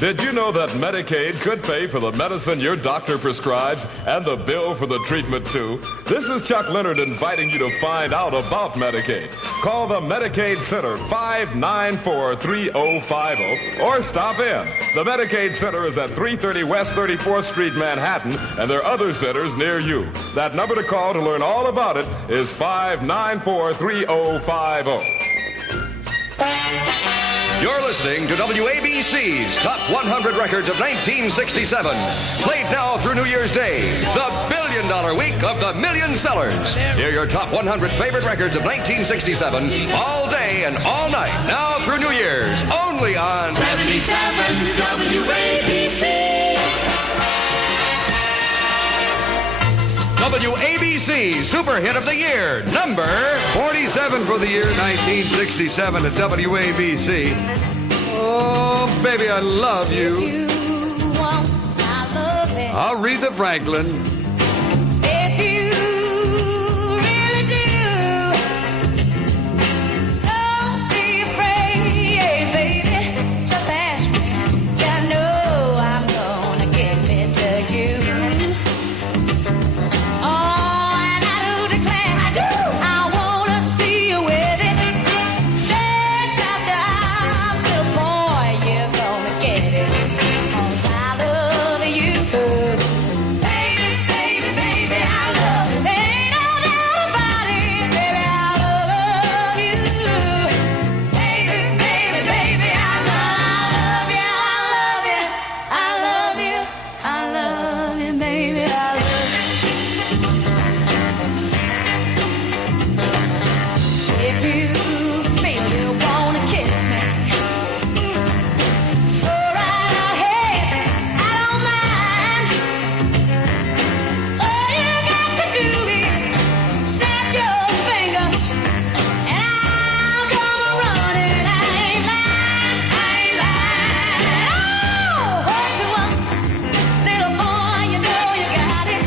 Did you know that Medicaid could pay for the medicine your doctor prescribes and the bill for the treatment, too? This is Chuck Leonard inviting you to find out about Medicaid. Call the Medicaid Center, 594-3050, or stop in. The Medicaid Center is at 330 West 34th Street, Manhattan, and there are other centers near you. That number to call to learn all about it is 594-3050. You're listening to WABC's Top 100 Records of 1967. Played now through New Year's Day, the $1 billion week of the million sellers. Hear your top 100 favorite records of 1967 all day and all night, now through New Year's, only on 77 WABC. WABC Super Hit of the Year, number 47 for the year 1967 at WABC. Oh, baby, I love you. You want my loving. Aretha Franklin. If you really do, don't be afraid, baby. Just ask me. You know I'm gonna give it to you. Oh, and I do declare, I wanna see you with it. Stretch out your arms, little boy, you're gonna get it. 'Cause I love you. Baby, baby, baby, I love you. Ain't no doubt about it, baby, I love you. Baby, baby, baby, I love you, I love you, I love you, baby, I love you. If you feel you wanna kiss me, go right ahead, I don't mind. All you got to do is snap your fingers, and I'll come running. I ain't lying, I ain't lying. Oh, what you want, little boy, you know you got it.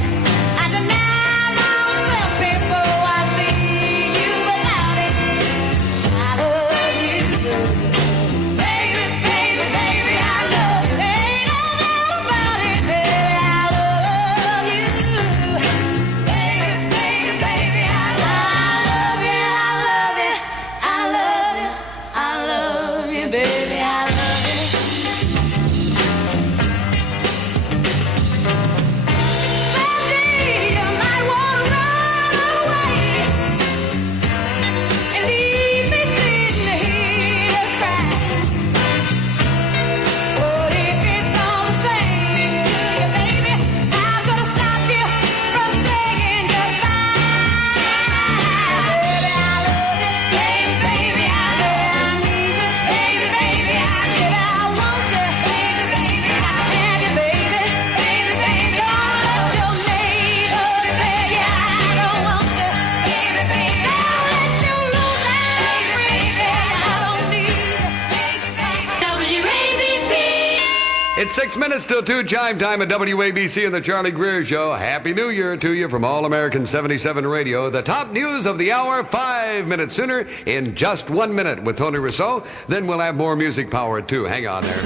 I deny myself before I see you without it. 'Cause I love you. Baby, baby, baby, I love you. Ain't no doubt about it, baby, I love you. Baby, baby, baby, I love you, I love you, I love you, I love you, baby, I love you. Someday you might wanna run away and leave me sitting here to cry. But if it's all the same to you, baby, I'm gonna stop you from saying goodbye. Baby, I love you. Baby, baby, I love you. I need you. Baby, baby, I said I want you. Baby, baby, I have you, baby. Baby, baby, don't let your neighbors tell you I don't want you. Baby, baby, don't let you lose that baby. I don't need you. Baby, baby, WABC. It's 6 minutes till 2, chime time at WABC and the Charlie Greer Show. Happy New Year to you from All American 77 Radio. The top news of the hour, 5 minutes sooner, in just 1 minute with Tony Rousseau. Then we'll have more music power, too. Hang on there.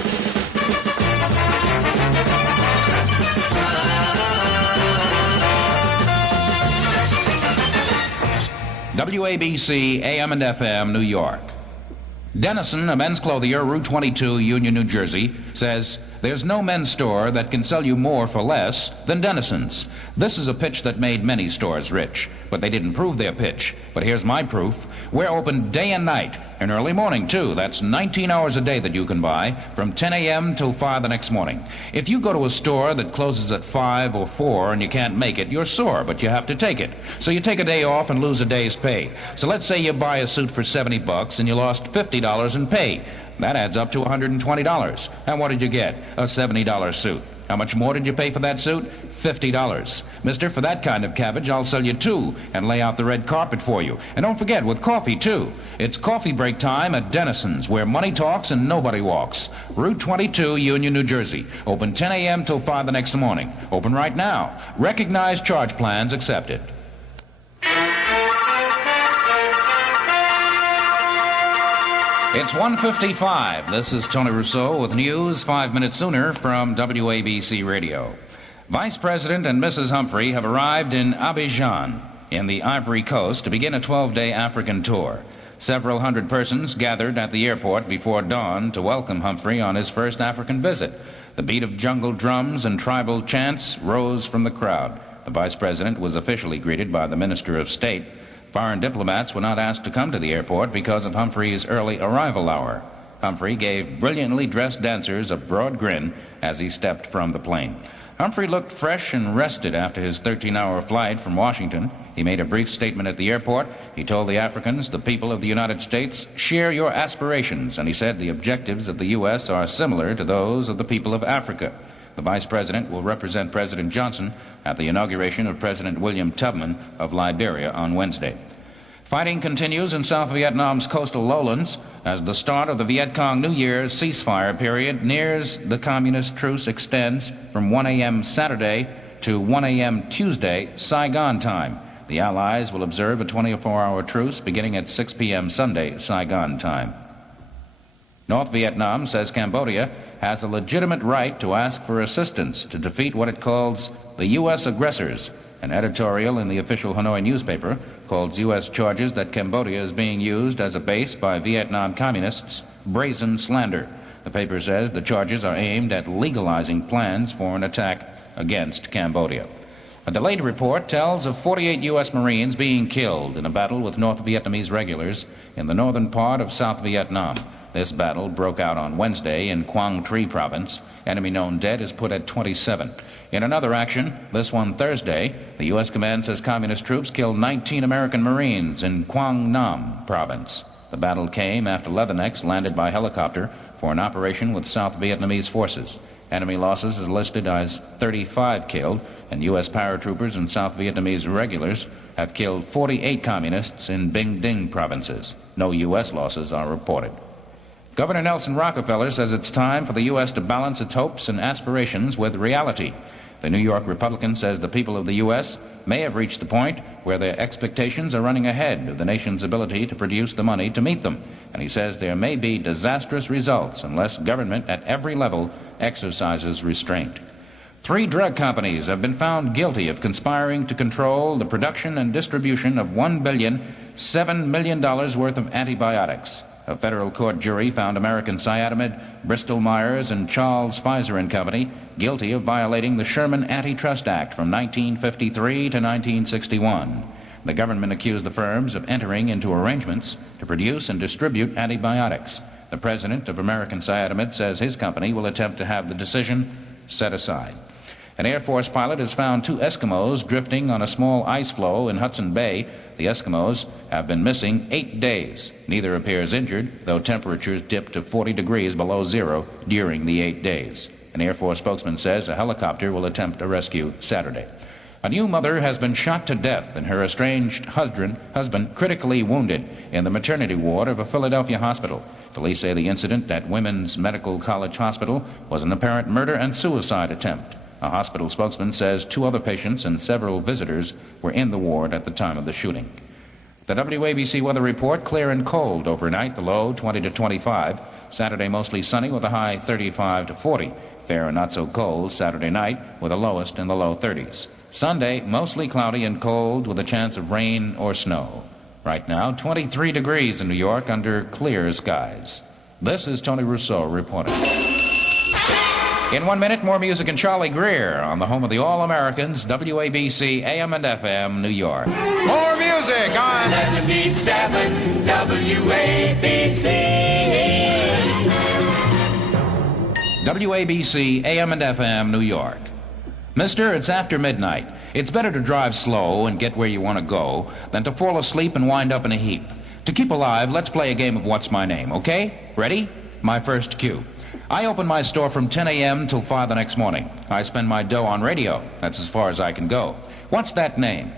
WABC, AM and FM, New York. Dennison, a men's clothier, Route 22, Union, New Jersey, says, "There's no men's store that can sell you more for less than Dennison's." This is a pitch that made many stores rich, but they didn't prove their pitch. But here's my proof. We're open day and night, and early morning, too. That's 19 hours a day that you can buy, from 10 a.m. till 5 the next morning. If you go to a store that closes at 5 or 4 and you can't make it, you're sore, but you have to take it. So you take a day off and lose a day's pay. So let's say you buy a suit for $70 and you lost $50 in pay. That adds up to $120. And what did you get? A $70 suit. How much more did you pay for that suit? $50. Mister, for that kind of cabbage, I'll sell you two and lay out the red carpet for you. And don't forget, with coffee, too. It's coffee break time at Dennison's, where money talks and nobody walks. Route 22, Union, New Jersey. Open 10 a.m. till 5 the next morning. Open right now. Recognized charge plans accepted. It's 1:55. This is Tony Rousseau with news 5 minutes sooner from WABC Radio. Vice President and Mrs. Humphrey have arrived in Abidjan in the Ivory Coast to begin a 12-day African tour. Several hundred persons gathered at the airport before dawn to welcome Humphrey on his first African visit. The beat of jungle drums and tribal chants rose from the crowd. The Vice President was officially greeted by the Minister of State. Foreign diplomats were not asked to come to the airport because of Humphrey's early arrival hour. Humphrey gave brilliantly dressed dancers a broad grin as he stepped from the plane. Humphrey looked fresh and rested after his 13-hour flight from Washington. He made a brief statement at the airport. He told the Africans, the people of the United States share your aspirations, and he said the objectives of the U.S. are similar to those of the people of Africa. The Vice President will represent President Johnson at the inauguration of President William Tubman of Liberia on Wednesday. Fighting continues in South Vietnam's coastal lowlands as the start of the Viet Cong New Year's ceasefire period nears. The communist truce extends from 1 a.m. Saturday to 1 a.m. Tuesday, Saigon time. The Allies will observe a 24-hour truce beginning at 6 p.m. Sunday, Saigon time. North Vietnam says Cambodia has a legitimate right to ask for assistance to defeat what it calls the U.S. aggressors. An editorial in the official Hanoi newspaper calls U.S. charges that Cambodia is being used as a base by Vietnam communists brazen slander. The paper says the charges are aimed at legalizing plans for an attack against Cambodia. A delayed report tells of 48 U.S. Marines being killed in a battle with North Vietnamese regulars in the northern part of South Vietnam. This battle broke out on Wednesday in Quang Tri province. Enemy known dead is put at 27. In another action, this one Thursday, the U.S. command says communist troops killed 19 American Marines in Quang Nam province. The battle came after Leathernecks landed by helicopter for an operation with South Vietnamese forces. Enemy losses is listed as 35 killed, and U.S. paratroopers and South Vietnamese regulars have killed 48 communists in Binh Dinh provinces. No U.S. losses are reported. Governor Nelson Rockefeller says it's time for the U.S. to balance its hopes and aspirations with reality. The New York Republican says the people of the U.S. may have reached the point where their expectations are running ahead of the nation's ability to produce the money to meet them. And he says there may be disastrous results unless government at every level exercises restraint. 3 drug companies have been found guilty of conspiring to control the production and distribution of $1.7 billion worth of antibiotics. A federal court jury found American Cytomid, Bristol-Myers, and Charles Pfizer and Company guilty of violating the Sherman Antitrust Act from 1953 to 1961. The government accused the firms of entering into arrangements to produce and distribute antibiotics. The president of American Cytomid says his company will attempt to have the decision set aside. An Air Force pilot has found 2 Eskimos drifting on a small ice floe in Hudson Bay. The Eskimos have been missing 8 days. Neither appears injured, though temperatures dipped to 40 degrees below zero during the 8 days. An Air Force spokesman says a helicopter will attempt a rescue Saturday. A new mother has been shot to death and her estranged husband critically wounded in the maternity ward of a Philadelphia hospital. Police say the incident at Women's Medical College Hospital was an apparent murder and suicide attempt. A hospital spokesman says 2 other patients and several visitors were in the ward at the time of the shooting. The WABC weather report, clear and cold overnight, the low 20 to 25. Saturday mostly sunny with a high 35 to 40. Fair and not so cold Saturday night with a lowest in the low 30s. Sunday mostly cloudy and cold with a chance of rain or snow. Right now 23 degrees in New York under clear skies. This is Tony Rousseau reporting. In 1 minute, more music and Charlie Greer on the home of the All-Americans, WABC AM and FM, New York. More music on 77 WABC. WABC AM and FM, New York. Mister, it's after midnight. It's better to drive slow and get where you want to go than to fall asleep and wind up in a heap. To keep alive, let's play a game of What's My Name, okay? Ready? My first cue. I open my store from 10 a.m. till 5 the next morning. I spend my dough on radio. That's as far as I can go. What's that name?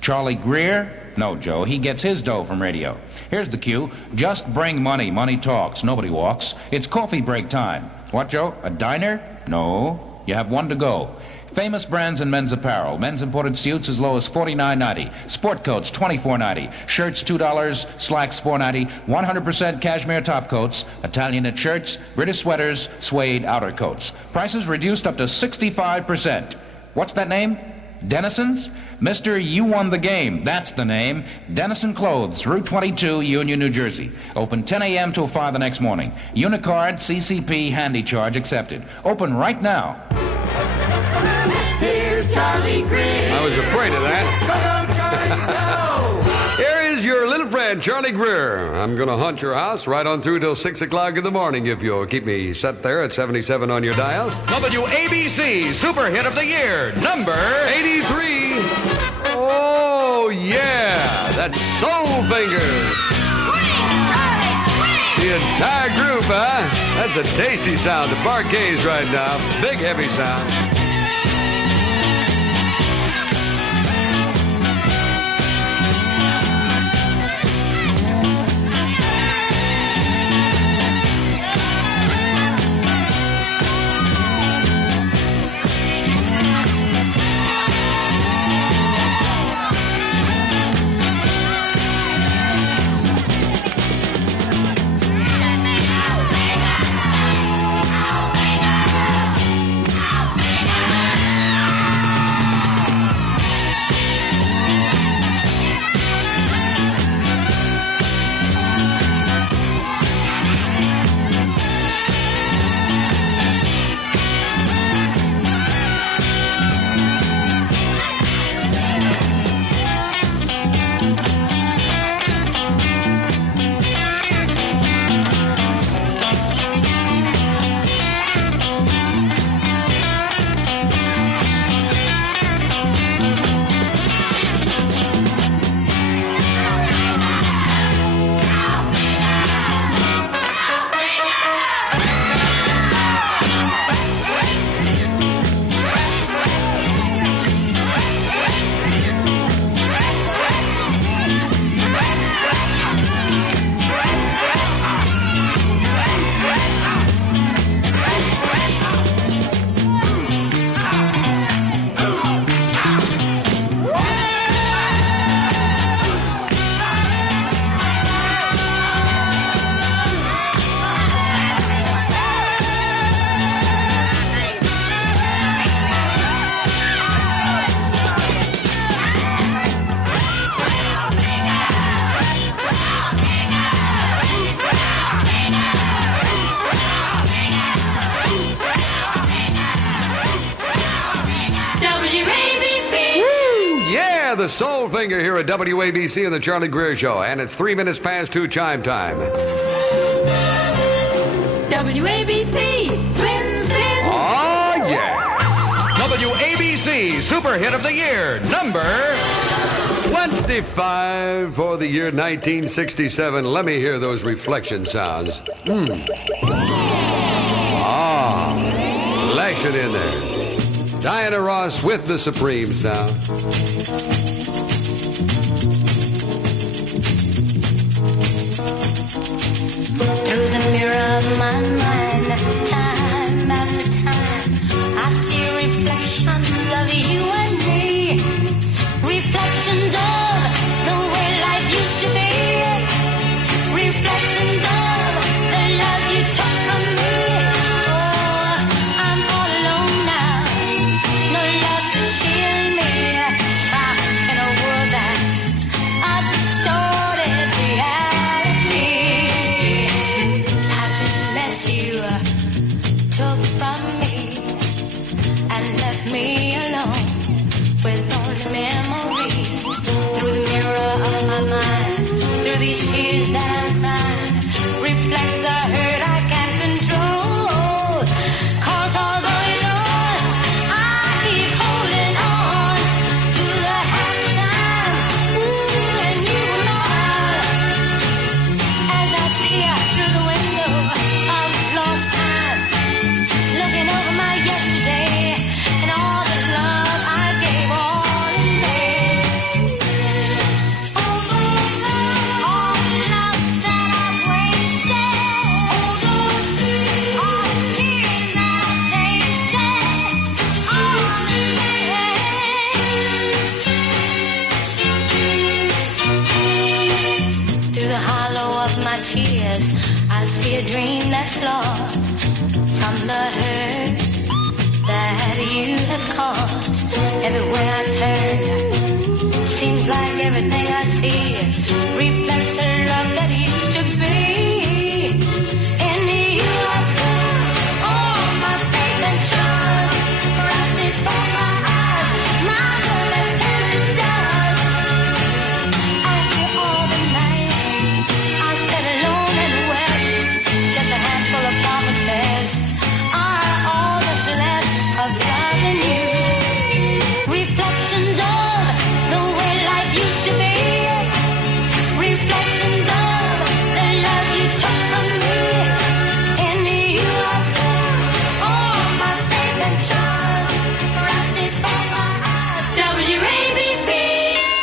Charlie Greer? No, Joe, he gets his dough from radio. Here's the cue. Just bring money. Money talks. Nobody walks. It's coffee break time. What, Joe? A diner? No. You have one to go. Famous brands in men's apparel. Men's imported suits as low as $49.90. Sport coats, $24.90. Shirts, $2. Slacks, $4.90. 100% cashmere top coats. Italian knit shirts. British sweaters. Suede outer coats. Prices reduced up to 65%. What's that name? Denison's? Mister, you won the game. That's the name. Denison Clothes, Route 22, Union, New Jersey. Open 10 a.m. till 5 the next morning. Unicard, CCP, handy charge accepted. Open right now. Here's Charlie Greer. I was afraid of that. Go, Charlie, go! Here is your little friend, Charlie Greer. I'm going to hunt your house right on through till 6 o'clock in the morning if you'll keep me set there at 77 on your dial. WABC Super Hit of the Year, number 83. Oh, yeah. That's Soul Finger. The entire group, huh? That's a tasty sound. The Barquets right now. Big, heavy sound. The Soul Finger here at WABC and the Charlie Greer Show, and it's 3 minutes past 2 chime time. WABC, twins, twins. Oh, yeah. WABC Super Hit of the Year, number 25 for the year 1967. Let me hear those reflection sounds. Ah, lashing in there. Diana Ross with the Supremes now. Through the mirror of my mind, time after time, I see reflections of you and me. Reflections of the way life used to be. Reflections of the love you took from me. Oh, I'm all alone now. No love to shield me. Trapped in a world that's a distorted reality. Happiness you took from me and left me alone with only memories. Through the mirror of my mind, through these tears that I'm crying, reflects the hurt I can't control. 'Cause although you're gone, I keep holding on to the happy time when you were mine. As I peer through the window of you have caused. Everywhere I turn, seems like everything I see reflects the love that used to be. In you I found all my faith and trust. Right before my eyes, my world has turned to dust. After all the nights I sat alone and wept, just a handful of promises are all that's left of love in you. Reflections of the way life used to be. Reflections of the love you took from me. In you I found all my faith and trust. Right before my eyes. WABC.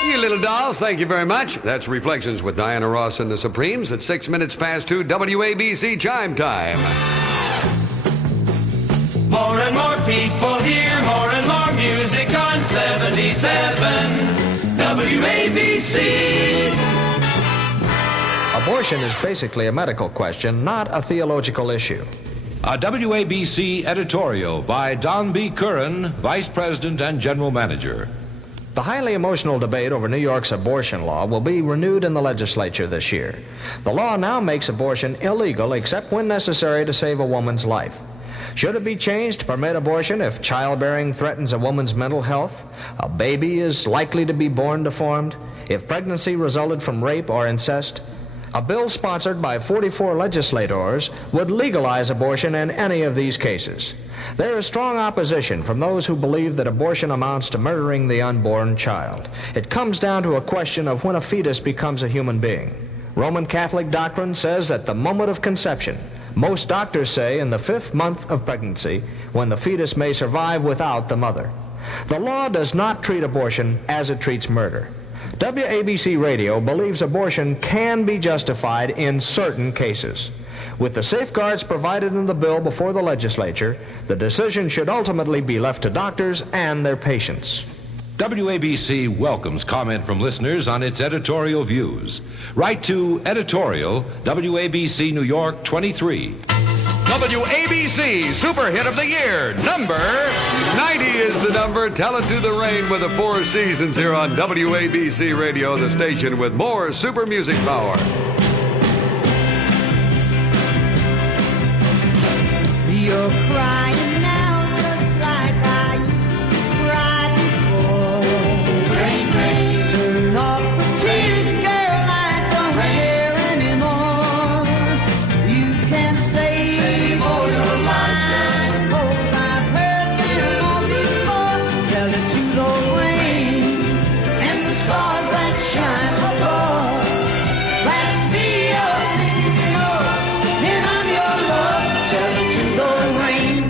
You little dolls, thank you very much. That's Reflections with Diana Ross and the Supremes at 6 minutes past 2 WABC chime time. More and more people hear more and more music on 77 WABC. Abortion is basically a medical question, not a theological issue. A WABC editorial by Don B. Curran, Vice President and General Manager. The highly emotional debate over New York's abortion law will be renewed in the legislature this year. The law now makes abortion illegal except when necessary to save a woman's life. Should it be changed to permit abortion if childbearing threatens a woman's mental health, a baby is likely to be born deformed, if pregnancy resulted from rape or incest? A bill sponsored by 44 legislators would legalize abortion in any of these cases. There is strong opposition from those who believe that abortion amounts to murdering the unborn child. It comes down to a question of when a fetus becomes a human being. Roman Catholic doctrine says that the moment of conception. Most doctors say in the 5th month of pregnancy, when the fetus may survive without the mother. The law does not treat abortion as it treats murder. WABC Radio believes abortion can be justified in certain cases. With the safeguards provided in the bill before the legislature, the decision should ultimately be left to doctors and their patients. WABC welcomes comment from listeners on its editorial views. Write to editorial, WABC New York 23. WABC Super Hit of the Year, number 90 is the number. Tell it to the rain with the 4 seasons here on WABC Radio, the station with more super music power. You're crying now just like I used to cry before. Rain, rain, turn off the tears, girl, I don't care anymore. You can save all your lies, 'cause I've heard them all before. Tell it to the rain and the stars that shine above. Let's be your, and I'm your love. Tell it to the rain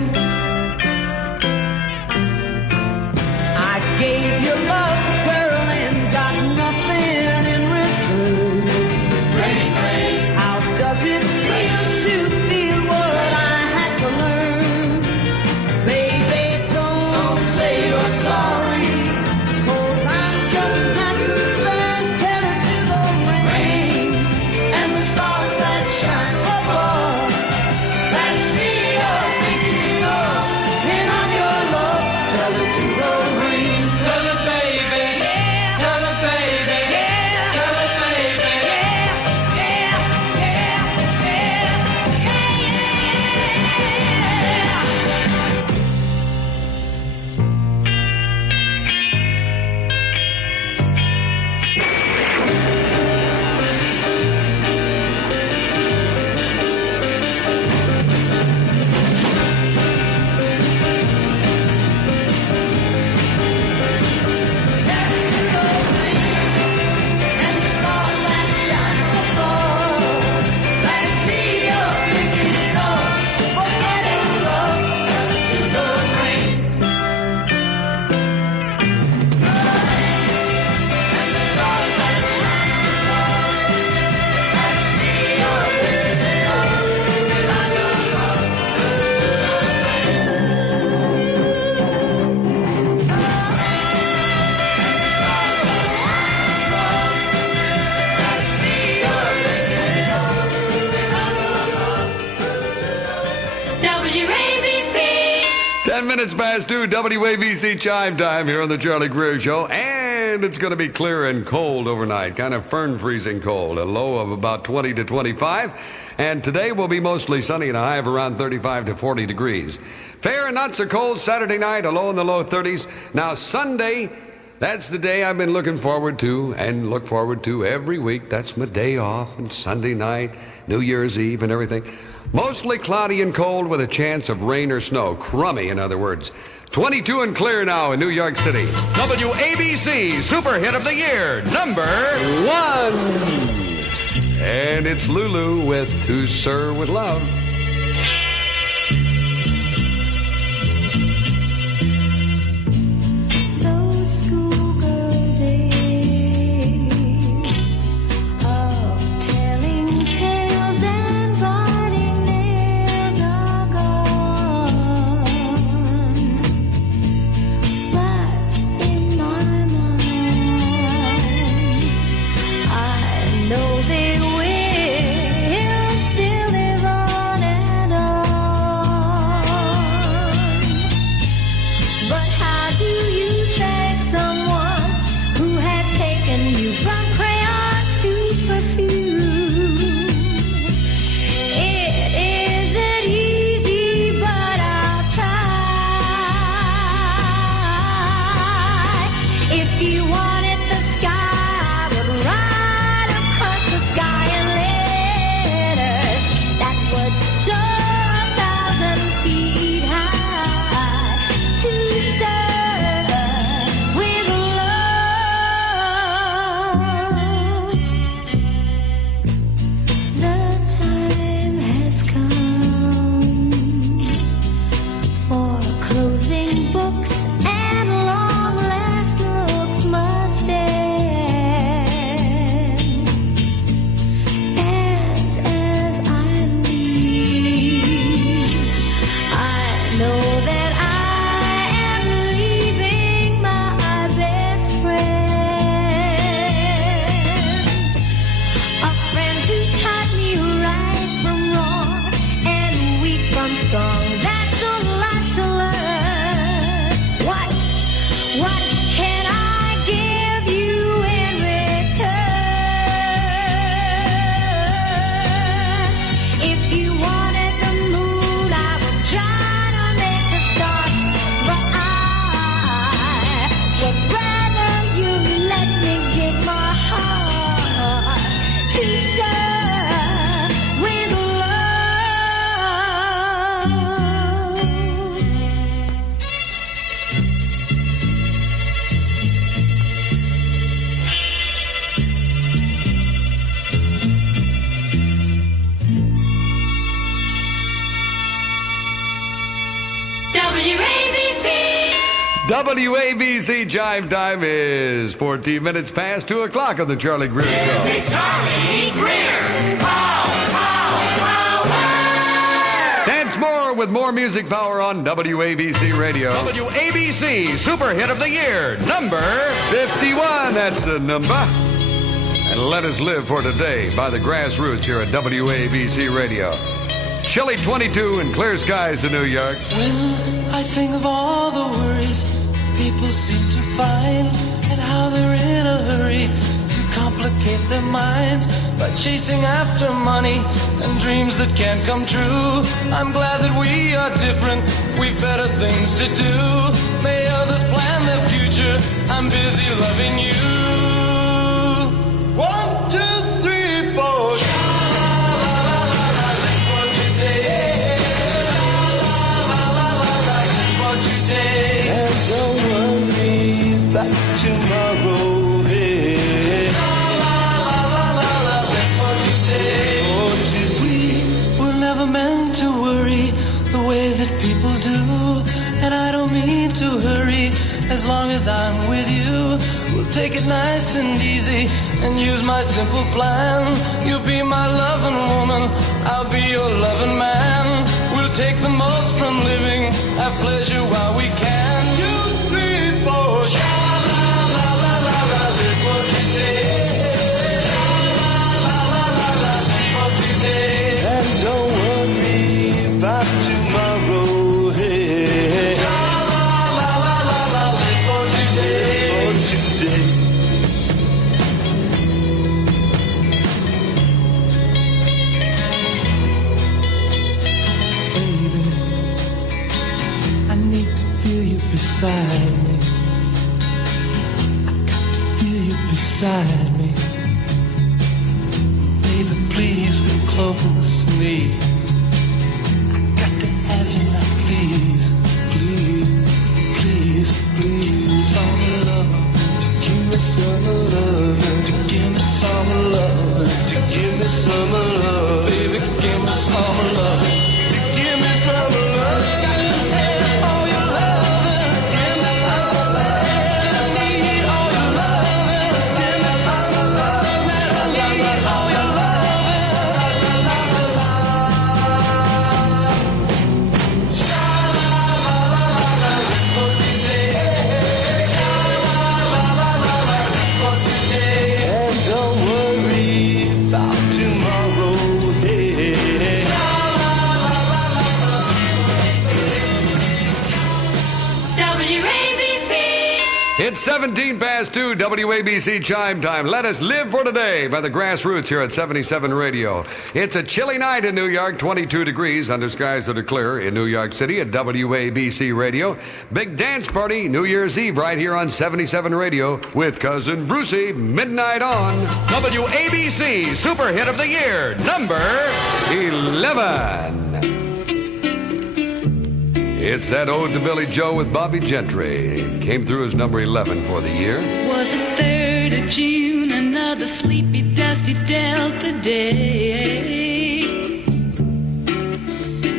10 minutes past 2, WABC chime time here on the Charlie Greer Show. And it's going to be clear and cold overnight, kind of freezing cold. A low of about 20 to 25. And today will be mostly sunny and a high of around 35 to 40 degrees. Fair and not so cold Saturday night, a low in the low 30s. Now Sunday, that's the day I've been looking forward to and look forward to every week. That's my day off, and Sunday night, New Year's Eve and everything. Mostly cloudy and cold with a chance of rain or snow. Crummy, in other words. 22 and clear now in New York City. WABC Super Hit of the Year, number 1. And it's Lulu with To Sir With Love. Those schoolgirl days of telling tales and biting nails are gone. But in my mind, I know they will still live on and on. But how do you thank someone who has taken you from crayons to perfume? It isn't easy, but I'll try. If you wanted the sky, I would ride across the sky in letters that would soar 1,000 feet high to serve with love. The time has come for closing books and long last looks must end. And as I leave, I know that I am leaving my best friend. A friend who taught me right from wrong and weak from strong. That's a lot to learn. What can I give you in return? If you wanted the moon, I would try to make a start. But I would rather you let me give my heart to serve with WABC. WABC chime time is 14 minutes past 2 o'clock on the Charlie Greer Show. Charlie Greer. Pow, pow, pow, pow. Dance more with more music power on WABC Radio. WABC Super Hit of the Year, number 51, that's the number. And Let Us Live for Today by the Grassroots here at WABC Radio. Chilly 22 and clear skies in New York. When I think of all the worries people seem to find and how they're in a hurry to complicate their minds by chasing after money and dreams that can't come true, I'm glad that we are different. We've better things to do. May others plan their future. I'm busy loving you. 1, 2, 3, 4. And don't worry about tomorrow. Hey. For today, we're never meant to worry the way that people do. And I don't mean to hurry. As long as I'm with you, we'll take it nice and easy and use my simple plan. You'll be my loving woman, I'll be your loving man. We'll take the most from living, have pleasure while we can. 2, 3, 4. Sha la la la la la, live for today. Sha la la la la, live for today. And don't worry about tomorrow. Hey. feel you beside me. I got to feel you beside me. Baby, please come close to me. I got to have you now, please, please, please, please. Some love, give me some love, give me some love, give me some love, baby, give me some love, give me some love. All your love, give me some love. I need all your love, give me some love. I need all your love. And don't worry about tomorrow. WABC. It's 17 past 2, WABC chime time. Let us live for today by the Grassroots here at 77 Radio. It's a chilly night in New York, 22 degrees under skies that are clear in New York City at WABC Radio. Big dance party New Year's Eve right here on 77 Radio with Cousin Brucey, midnight on WABC Super Hit of the Year, number 11. It's that ode to Billy Joe with Bobby Gentry. Came through as number 11 for the year. Was the 3rd of June, another sleepy, dusty Delta day.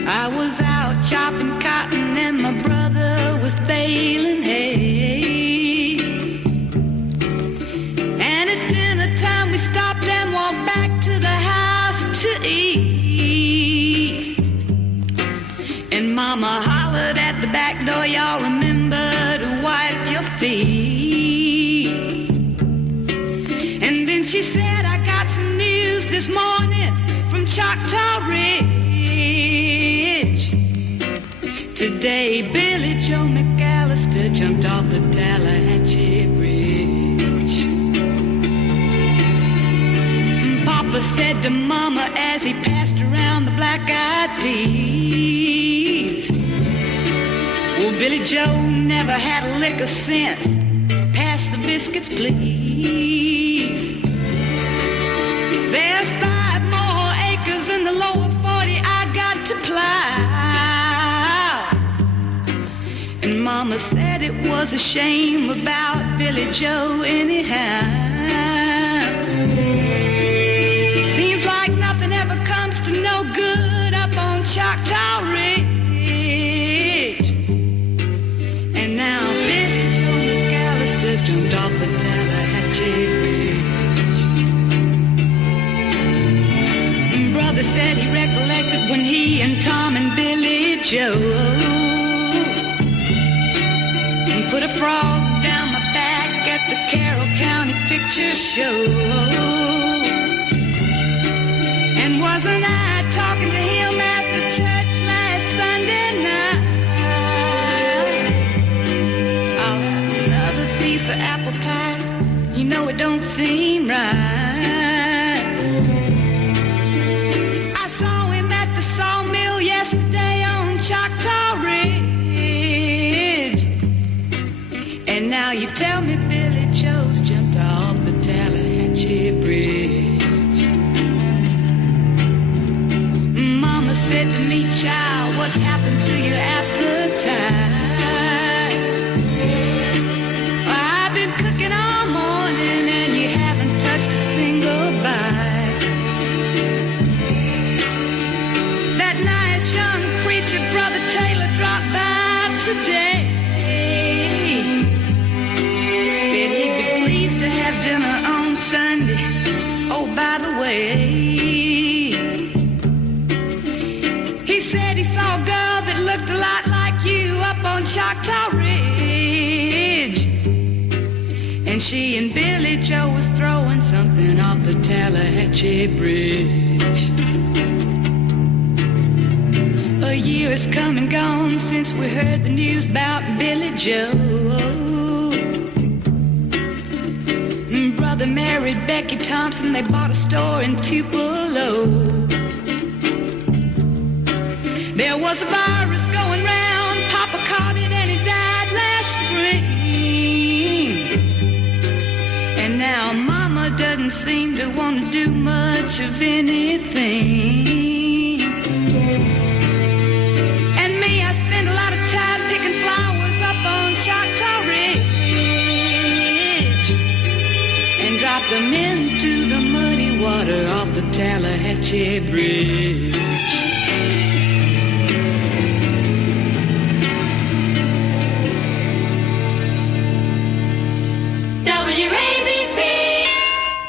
I was out chopping cotton and my brother was baling hay. And at dinner time we stopped and walked back to the house to eat. And Mama hollered at the back door, y'all remember to wipe your feet. And then she said, I got some news this morning from Choctaw Ridge. Today, Billy Joe McAllister jumped off the Tallahatchie Bridge. Papa said to Mama as he passed around the black-eyed peas, well, Billy Joe never had a lick of sense. Pass the biscuits, please. There's 5 more acres in the lower 40 I got to plow. And Mama said it was a shame about Billy Joe anyhow. Seems like nothing ever comes to no good up on Choctaw Ridge. And now Billy Joe McAllister's jumped off the Tallahatchie Bridge. Brother said he recollected when he and Tom and Billy Joe put a frog down my back at the Carroll County Picture Show. And wasn't I talking to him after church last Sunday night? I'll have another piece of apple pie. You know it don't seem right. I saw him at the sawmill yesterday on Choctaw Ridge. And now you tell me Billy Joe's jumped off the Tallahatchie Bridge. Mama said to me, child, what's happened to your appetite? I've been cooking all morning and you haven't touched a single bite. That nice young preacher, Brother Taylor, dropped by today. Said he'd be pleased to have dinner on Sunday. Oh, by the way, he said he saw a girl that looked a lot like you up on Choctaw Ridge. And she and Billy Joe was throwing something off the Tallahatchie Bridge. A year has come and gone since we heard the news about Billy Joe. Brother married Becky Thompson, they bought a store in Tupelo. There was a virus going round, Papa caught it and he died. don't want to do much of anything. And me, I spend a lot of time picking flowers up on Choctaw Ridge and drop them into the muddy water off the Tallahatchie Bridge. WABC.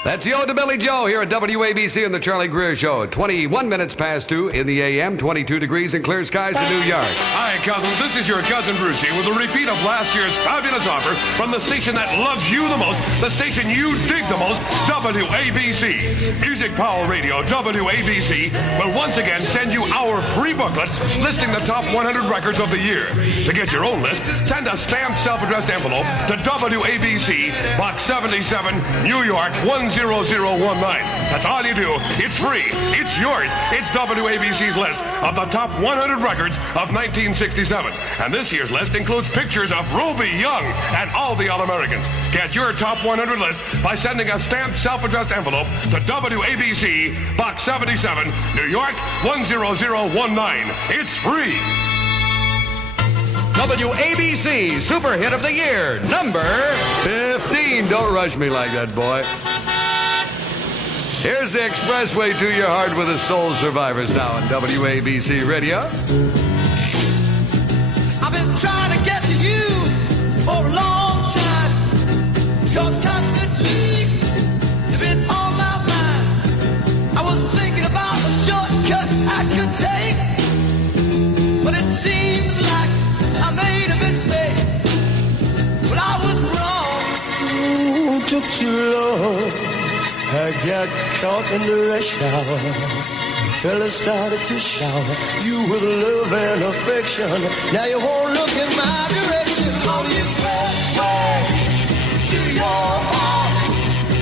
That's the Ode to Billy Joe here at WABC and the Charlie Greer Show. 21 minutes past 2 in the AM, 22 degrees and clear skies in New York. Hi, cousins. This is your cousin Brucey with a repeat of last year's fabulous offer from the station that loves you the most, the station you dig the most, WABC. Music Power Radio, WABC, will once again send you our free booklets listing the top 100 records of the year. To get your own list, send a stamped self-addressed envelope to WABC, Box 77, New York 10019. That's all you do. It's free. It's yours. It's WABC's list of the top 100 records of 1967. And this year's list includes pictures of Ruby Young and all the All-Americans. Get your top 100 list by sending a stamped self-addressed envelope to WABC, Box 77, New York 10019. It's free. WABC Super Hit of the Year, number 15. Don't rush me like that, boy. Here's the expressway to your heart with the Soul Survivors now on WABC Radio. I've been trying to get to you for a long time, 'cause constantly you've been on my mind. I was thinking about a shortcut I could take, but it seems like I made a mistake. But I was wrong. Ooh, took too long. I got caught in the rush hour. The fella started to shower you with love and affection. Now you won't look in my direction. On the expressway to your heart.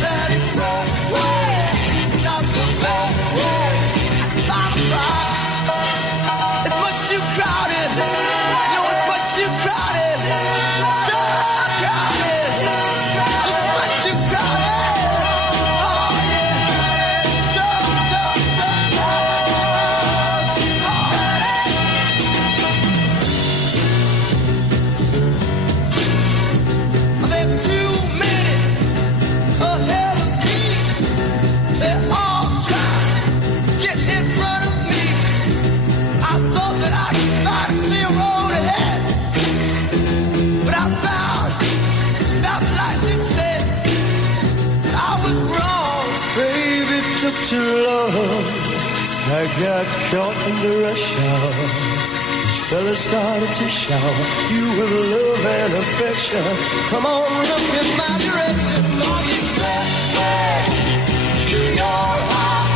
That expressway, not the best way. It's much too crowded. No, it's much too crowded. So crowded. It's much too crowded. Too long, I got caught in the rush hour. This fella started to shower you with love and affection. Come on, look in my direction. On the expressway to your heart.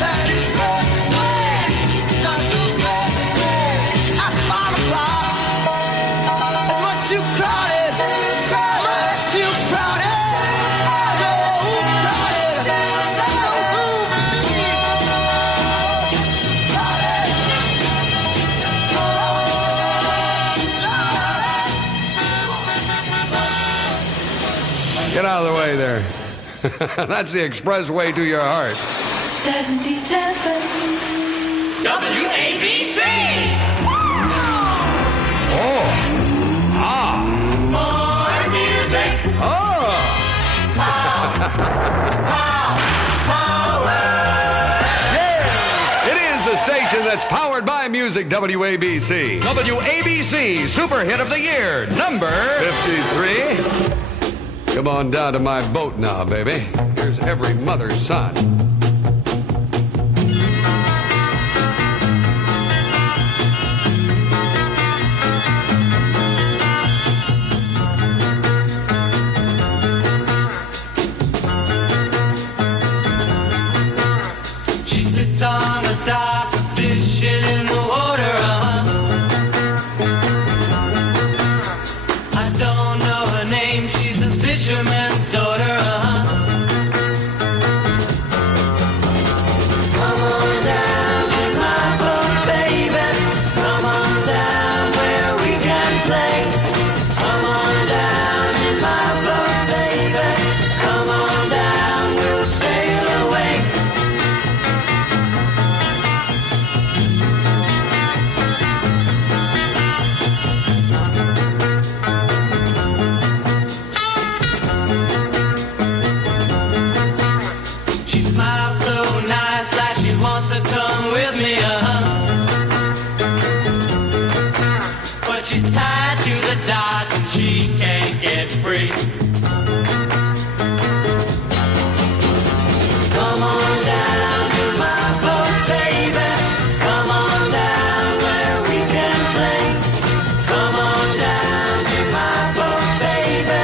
That expressway, not the best way. At 5 o'clock, it's much too crowded. Much too crowded. So crowded. Get out of the way there. That's the expressway to your heart. 77 WABC. Oh. Ah. More music. Oh. Yeah. It is the station that's powered by music, WABC. WABC Super Hit of the Year, number 53. Come on down to my boat now, baby. Here's every mother's son. She sits on the dock, fishing in the water. I don't know her name, she's a fisherman's daughter. Come on down in my boat, baby. Come on down where we can play. Come on down in my boat, baby. Come on down, we'll sail tied to the dock and she can't get free. Come on down to my boat, baby. Come on down where we can play. Come on down to my boat, baby.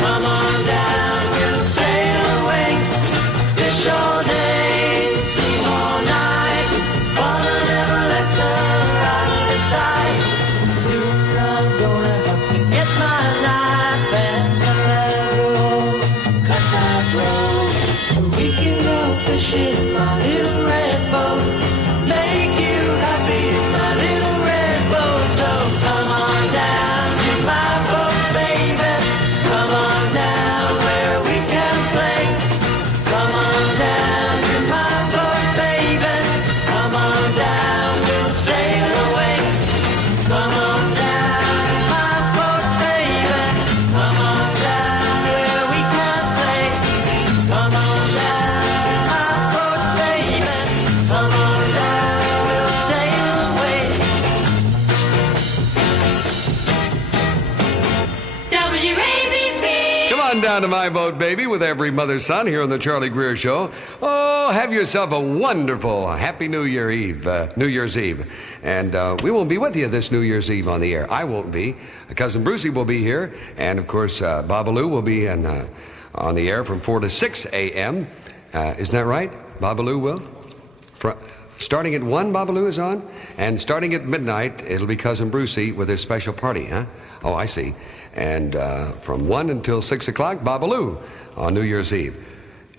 Come on down, we'll sail away. Fish all day, sleep all night. Father never lets her out of his sight. Soon I'm gonna have to get my knife and cut that rope, so we can go fishing, my little red boat. Make you happy, my little red boat. So come on down to my boat, baby. Come on down where we can play. Come on down to my boat, baby. Come on down, we'll sail away. Come on down to my boat, baby. Come on down where we can play. Come on down to my boat, baby. Come on down, we'll sail away. WABC. Come on down to my boat, baby, with every mother's son here on the Charlie Greer Show. Oh, have yourself a wonderful Happy New Year's Eve. And we won't be with you this New Year's Eve on the air. I won't be. Cousin Brucey will be here. And, of course, Babalu will be on the air from 4 to 6 a.m. Isn't that right? Babalu will? Starting at 1, Babalu is on. And starting at midnight, it'll be Cousin Brucey with his special party, huh? Oh, I see. And from 1 until 6 o'clock, Babalu on New Year's Eve.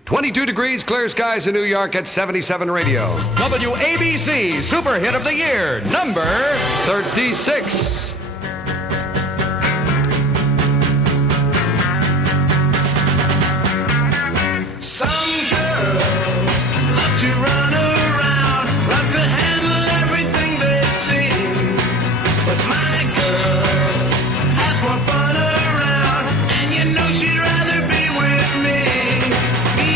22 degrees, clear skies in New York at 77 Radio. WABC Super Hit of the Year, number 36. Some girls love to run around, love to handle everything they see. But my girl has more fun around, and you know she'd rather be with me.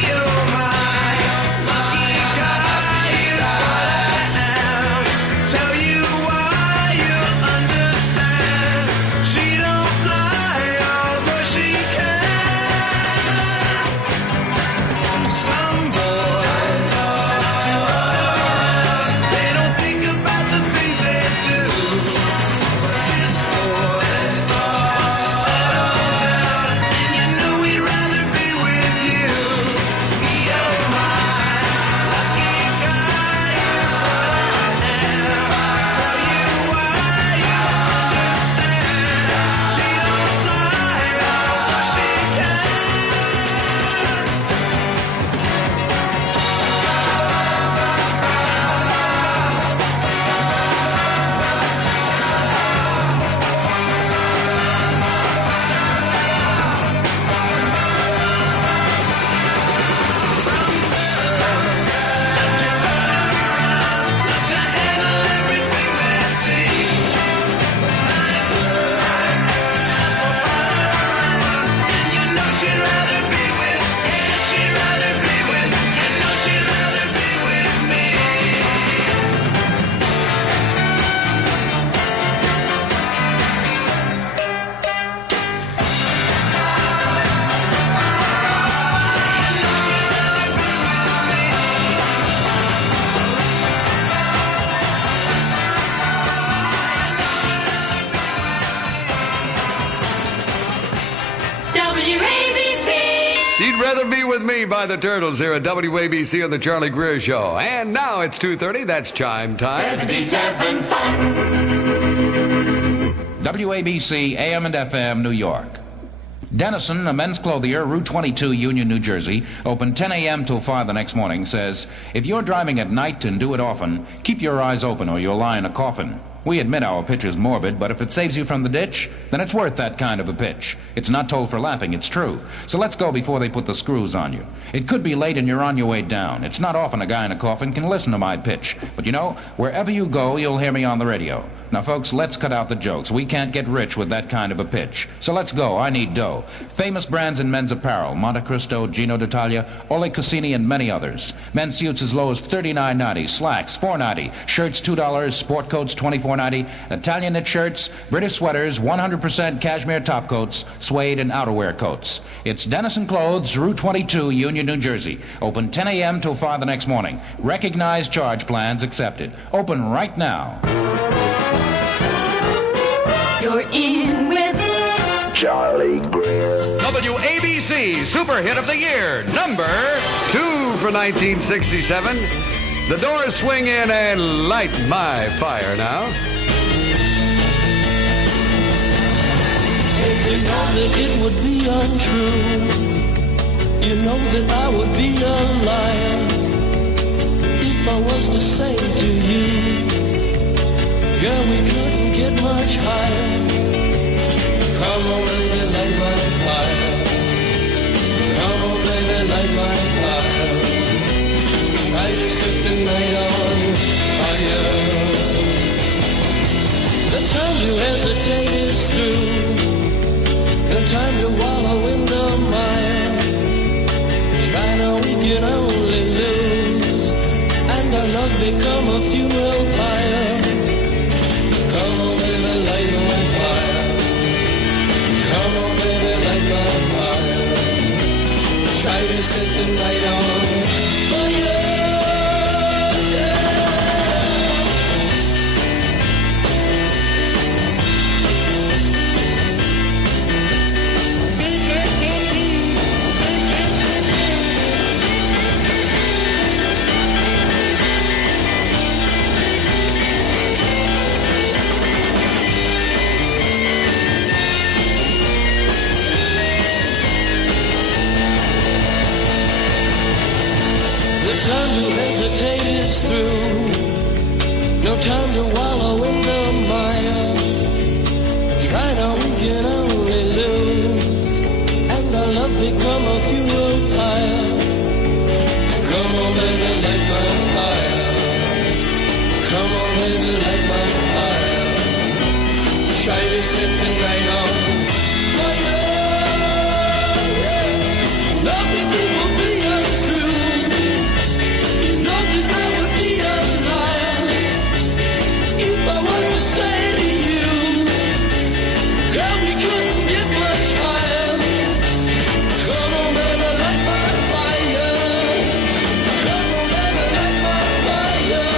You're my lucky guy, is what I am. Tell you why, you'll understand. She don't lie, although she can. Some boys love to run around. They don't think about the things they do. But this boy wants to settle down, and you know he'd rather be with you. You're my lucky guy, is what I am. Tell you why, you'll understand. She don't lie, although she can. WABC. She'd rather be with me by the Turtles here at WABC on the Charlie Greer Show. And now it's 2:30. That's chime time. 77 fun. WABC, AM and FM, New York. Dennison, a men's clothier, Route 22, Union, New Jersey, open 10 a.m. till 5 the next morning, says, if you're driving at night and do it often, keep your eyes open or you'll lie in a coffin. We admit our pitch is morbid, but if it saves you from the ditch, then it's worth that kind of a pitch. It's not told for laughing, it's true. So let's go before they put the screws on you. It could be late and you're on your way down. It's not often a guy in a coffin can listen to my pitch. But you know, wherever you go, you'll hear me on the radio. Now, folks, let's cut out the jokes. We can't get rich with that kind of a pitch. So let's go. I need dough. Famous brands in men's apparel: Monte Cristo, Gino d'Italia, Ole Cassini, and many others. Men's suits as low as $39.90, slacks $4.90, shirts $2, sport coats $24.90, Italian knit shirts, British sweaters, 100% cashmere top coats, suede and outerwear coats. It's Dennison Clothes, Route 22, Union, New Jersey. Open 10 a.m. till 5 the next morning. Recognized charge plans accepted. Open right now. You're in with Charlie Greer. WABC Super Hit of the Year, number 2 for 1967. The Doors swing in and light my fire now. You know that it would be untrue. You know that I would be a liar if I was to say to you, girl, we couldn't get much higher. Come on, baby, light my fire. Come on, baby, light my fire. Try to set the night on fire. The time to hesitate is through. No time to wallow in the mire. Try now, we can only lose, and our love become a funeral pyre. Come on, baby, light my fire. Come on, baby, light my fire. Try to set the night on fire. Time to hesitate is through. No time to wallow in the mire. Try now, we can only lose, and our love become a funeral pyre. Come on, baby, light my fire. Come on, baby, light my fire. Try to set the night on fire. Nothing will be untrue. If I was to say to you, girl, we couldn't get much higher. Come on, baby, light my fire. Come on, baby, light my fire.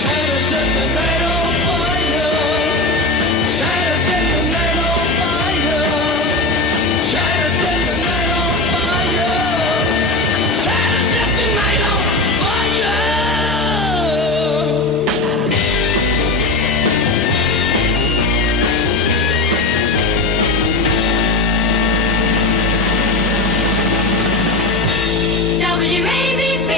Try to set the night on fire. Try to set the night on fire. Try to set the night on fire. Try to set the night on fire. WABC.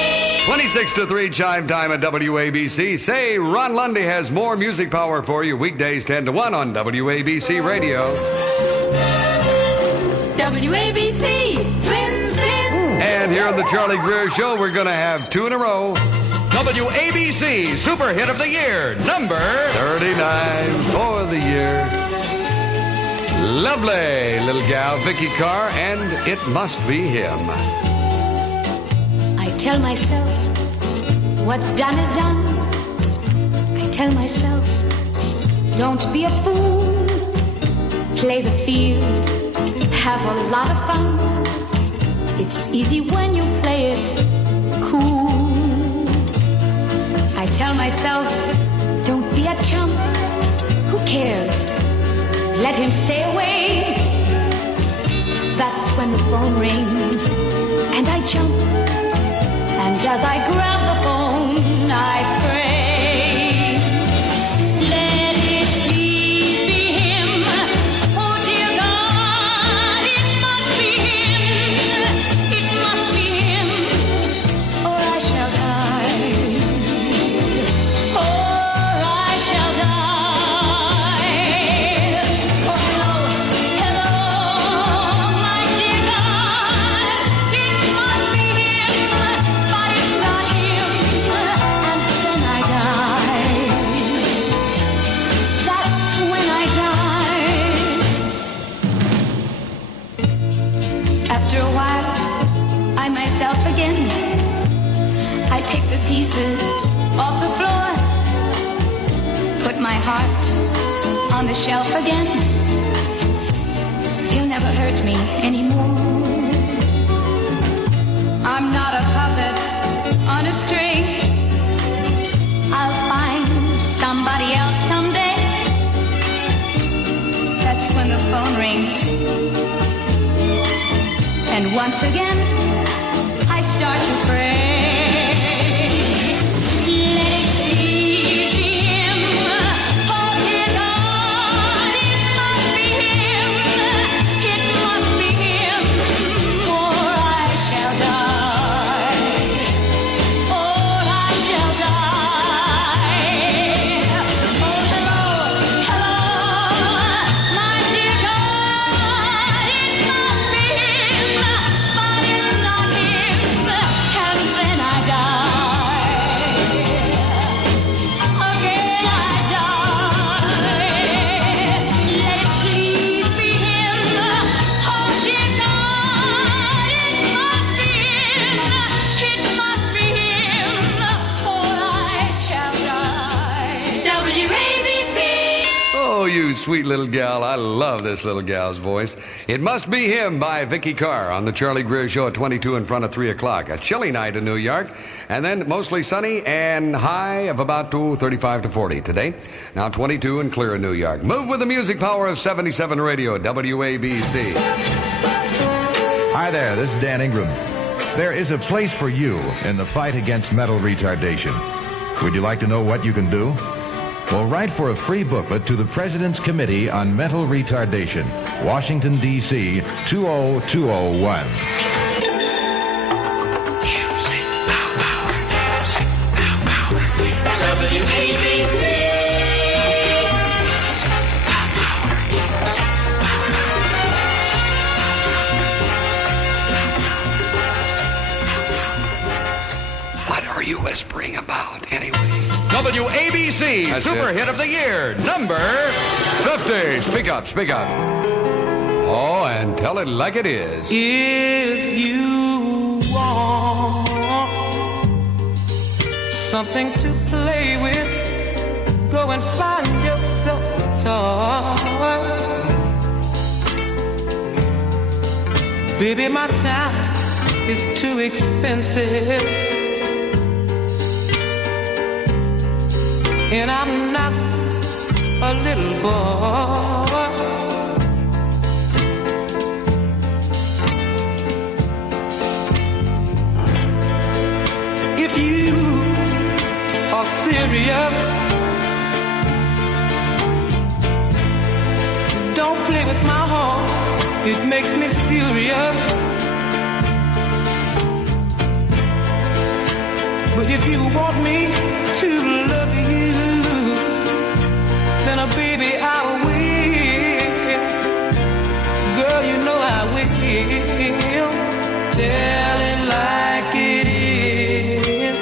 26 to 3 chime time at WABC. Say Ron Lundy has more music power for you weekdays 10 to 1 on WABC Radio. WABC. Twin Spin. And here on the Charlie Greer Show, we're going to have 2 in a row. WABC Super Hit of the Year, number 39 for the year. Lovely little gal, Vicky Carr, and It Must Be Him. I tell myself, what's done is done. I tell myself, don't be a fool. Play the field, have a lot of fun. It's easy when you play it cool. I tell myself, don't be a chump. Who cares? Let him stay away. That's when the phone rings and I jump. And as I grab the phone, I pray, let it please be him. Oh dear God, it must be him. It must be him, or I shall die. Or I shall die. Oh hello, hello, my dear God, it must be him. But it's not him, and then I pick the pieces off the floor, put my heart on the shelf again. He'll never hurt me anymore. I'm not a puppet on a string. I'll find somebody else someday. That's when the phone rings. And once again, I start to pray. You sweet little gal. I love this little gal's voice. It Must Be Him by Vicky Carr on the Charlie Greer Show at 22 in front of 3 o'clock. A chilly night in New York, and then mostly sunny and high of about 35 to 40 today. Now 22 and clear in New York. Move with the music power of 77 Radio, WABC. Hi there, this is Dan Ingram. There is a place for you in the fight against mental retardation. Would you like to know what you can do? Well, write for a free booklet to the President's Committee on Mental Retardation, Washington, D.C., 20201. WABC. What are you whispering about, anyway? WABC That's Super it. Hit of the Year, number 50. Speak up, speak up. Oh, and tell it like it is. If you want something to play with, go and find yourself a toy. Baby, my time is too expensive, and I'm not a little boy. If you are serious, don't play with my heart, it makes me furious. But if you want me to love you, then baby I will. Girl, you know I will. Tell it like it is.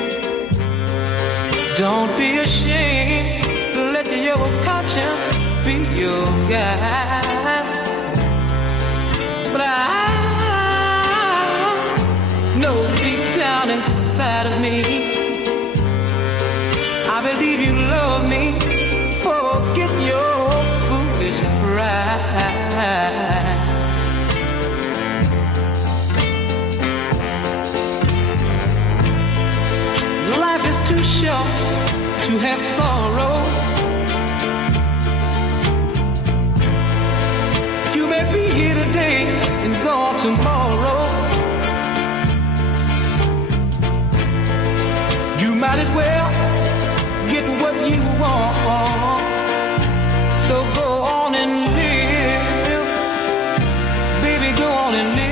Don't be ashamed. Let your conscience be your guide. But I know deep down inside of me, I believe you love me. Forget your foolish pride. Life is too short to have sorrow. You may be here today and gone tomorrow. You might as well get what you want. So go on and live. Baby, go on and live.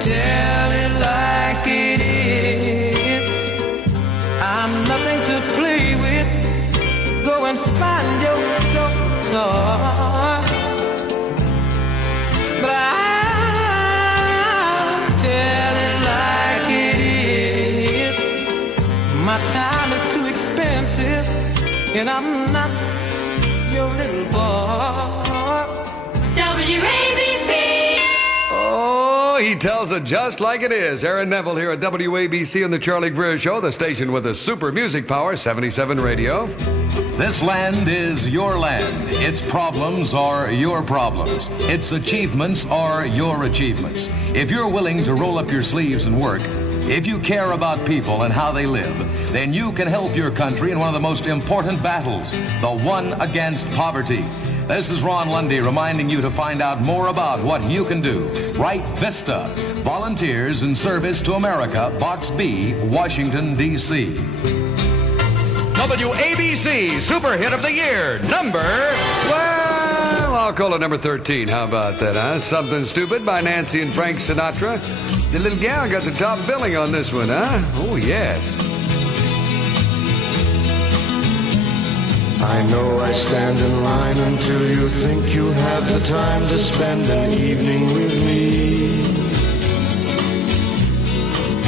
Tell it like it is. I'm nothing to play with. Go and find yourself a toy. But I'll tell it like it is. My time is too expensive, and I'm not your little boy. WABC. Oh, he tells it just like it is. Aaron Neville here at WABC on the Charlie Greer Show, the station with the super music power, 77 radio. This land is your land. Its problems are your problems. Its achievements are your achievements. If you're willing to roll up your sleeves and work, if you care about people and how they live, then you can help your country in one of the most important battles, the one against poverty. This is Ron Lundy reminding you to find out more about what you can do. Write VISTA, Volunteers in Service to America, Box B, Washington, D.C. WABC Super Hit of the Year, number... Well, I'll call it number 13. How about that, huh? Something Stupid by Nancy and Frank Sinatra. The little gal got the top billing on this one, huh? Oh, yes. I know I stand in line until you think you have the time to spend an evening with me.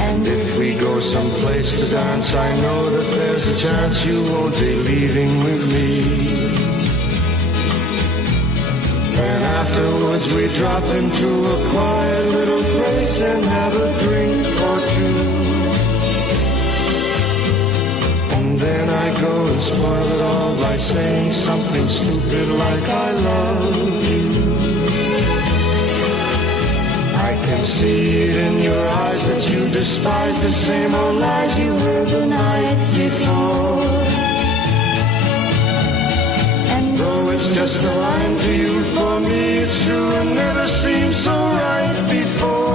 And if we go someplace to dance, I know that there's a chance you won't be leaving with me. And afterwards we drop into a quiet little place and have a drink or two. And then I go and spoil it all by saying something stupid like I love you. I can see it in your eyes that you despise the same old lies you heard the night before. And though it's just a line to you, for me it's true and never seemed so right before.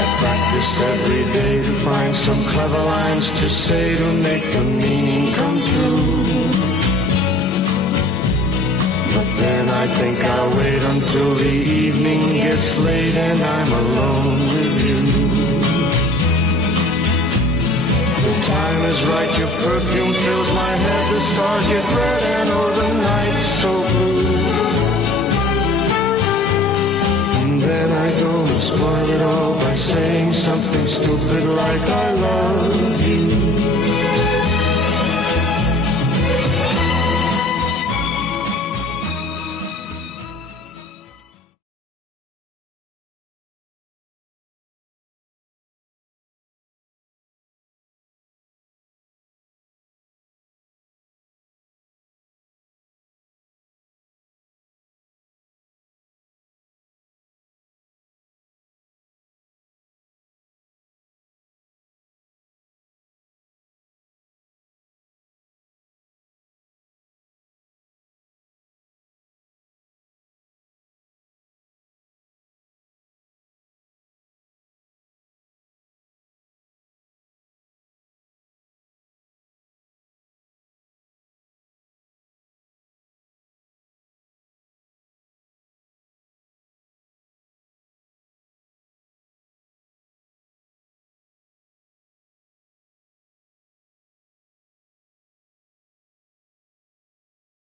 I practice every day to find some clever lines to say to make the meaning come true. But then I think I'll wait until the evening gets late and I'm alone with you. The time is right, your perfume fills my head, the stars get red and oh the night's so blue. And then I go and spoil it all by saying something stupid like I love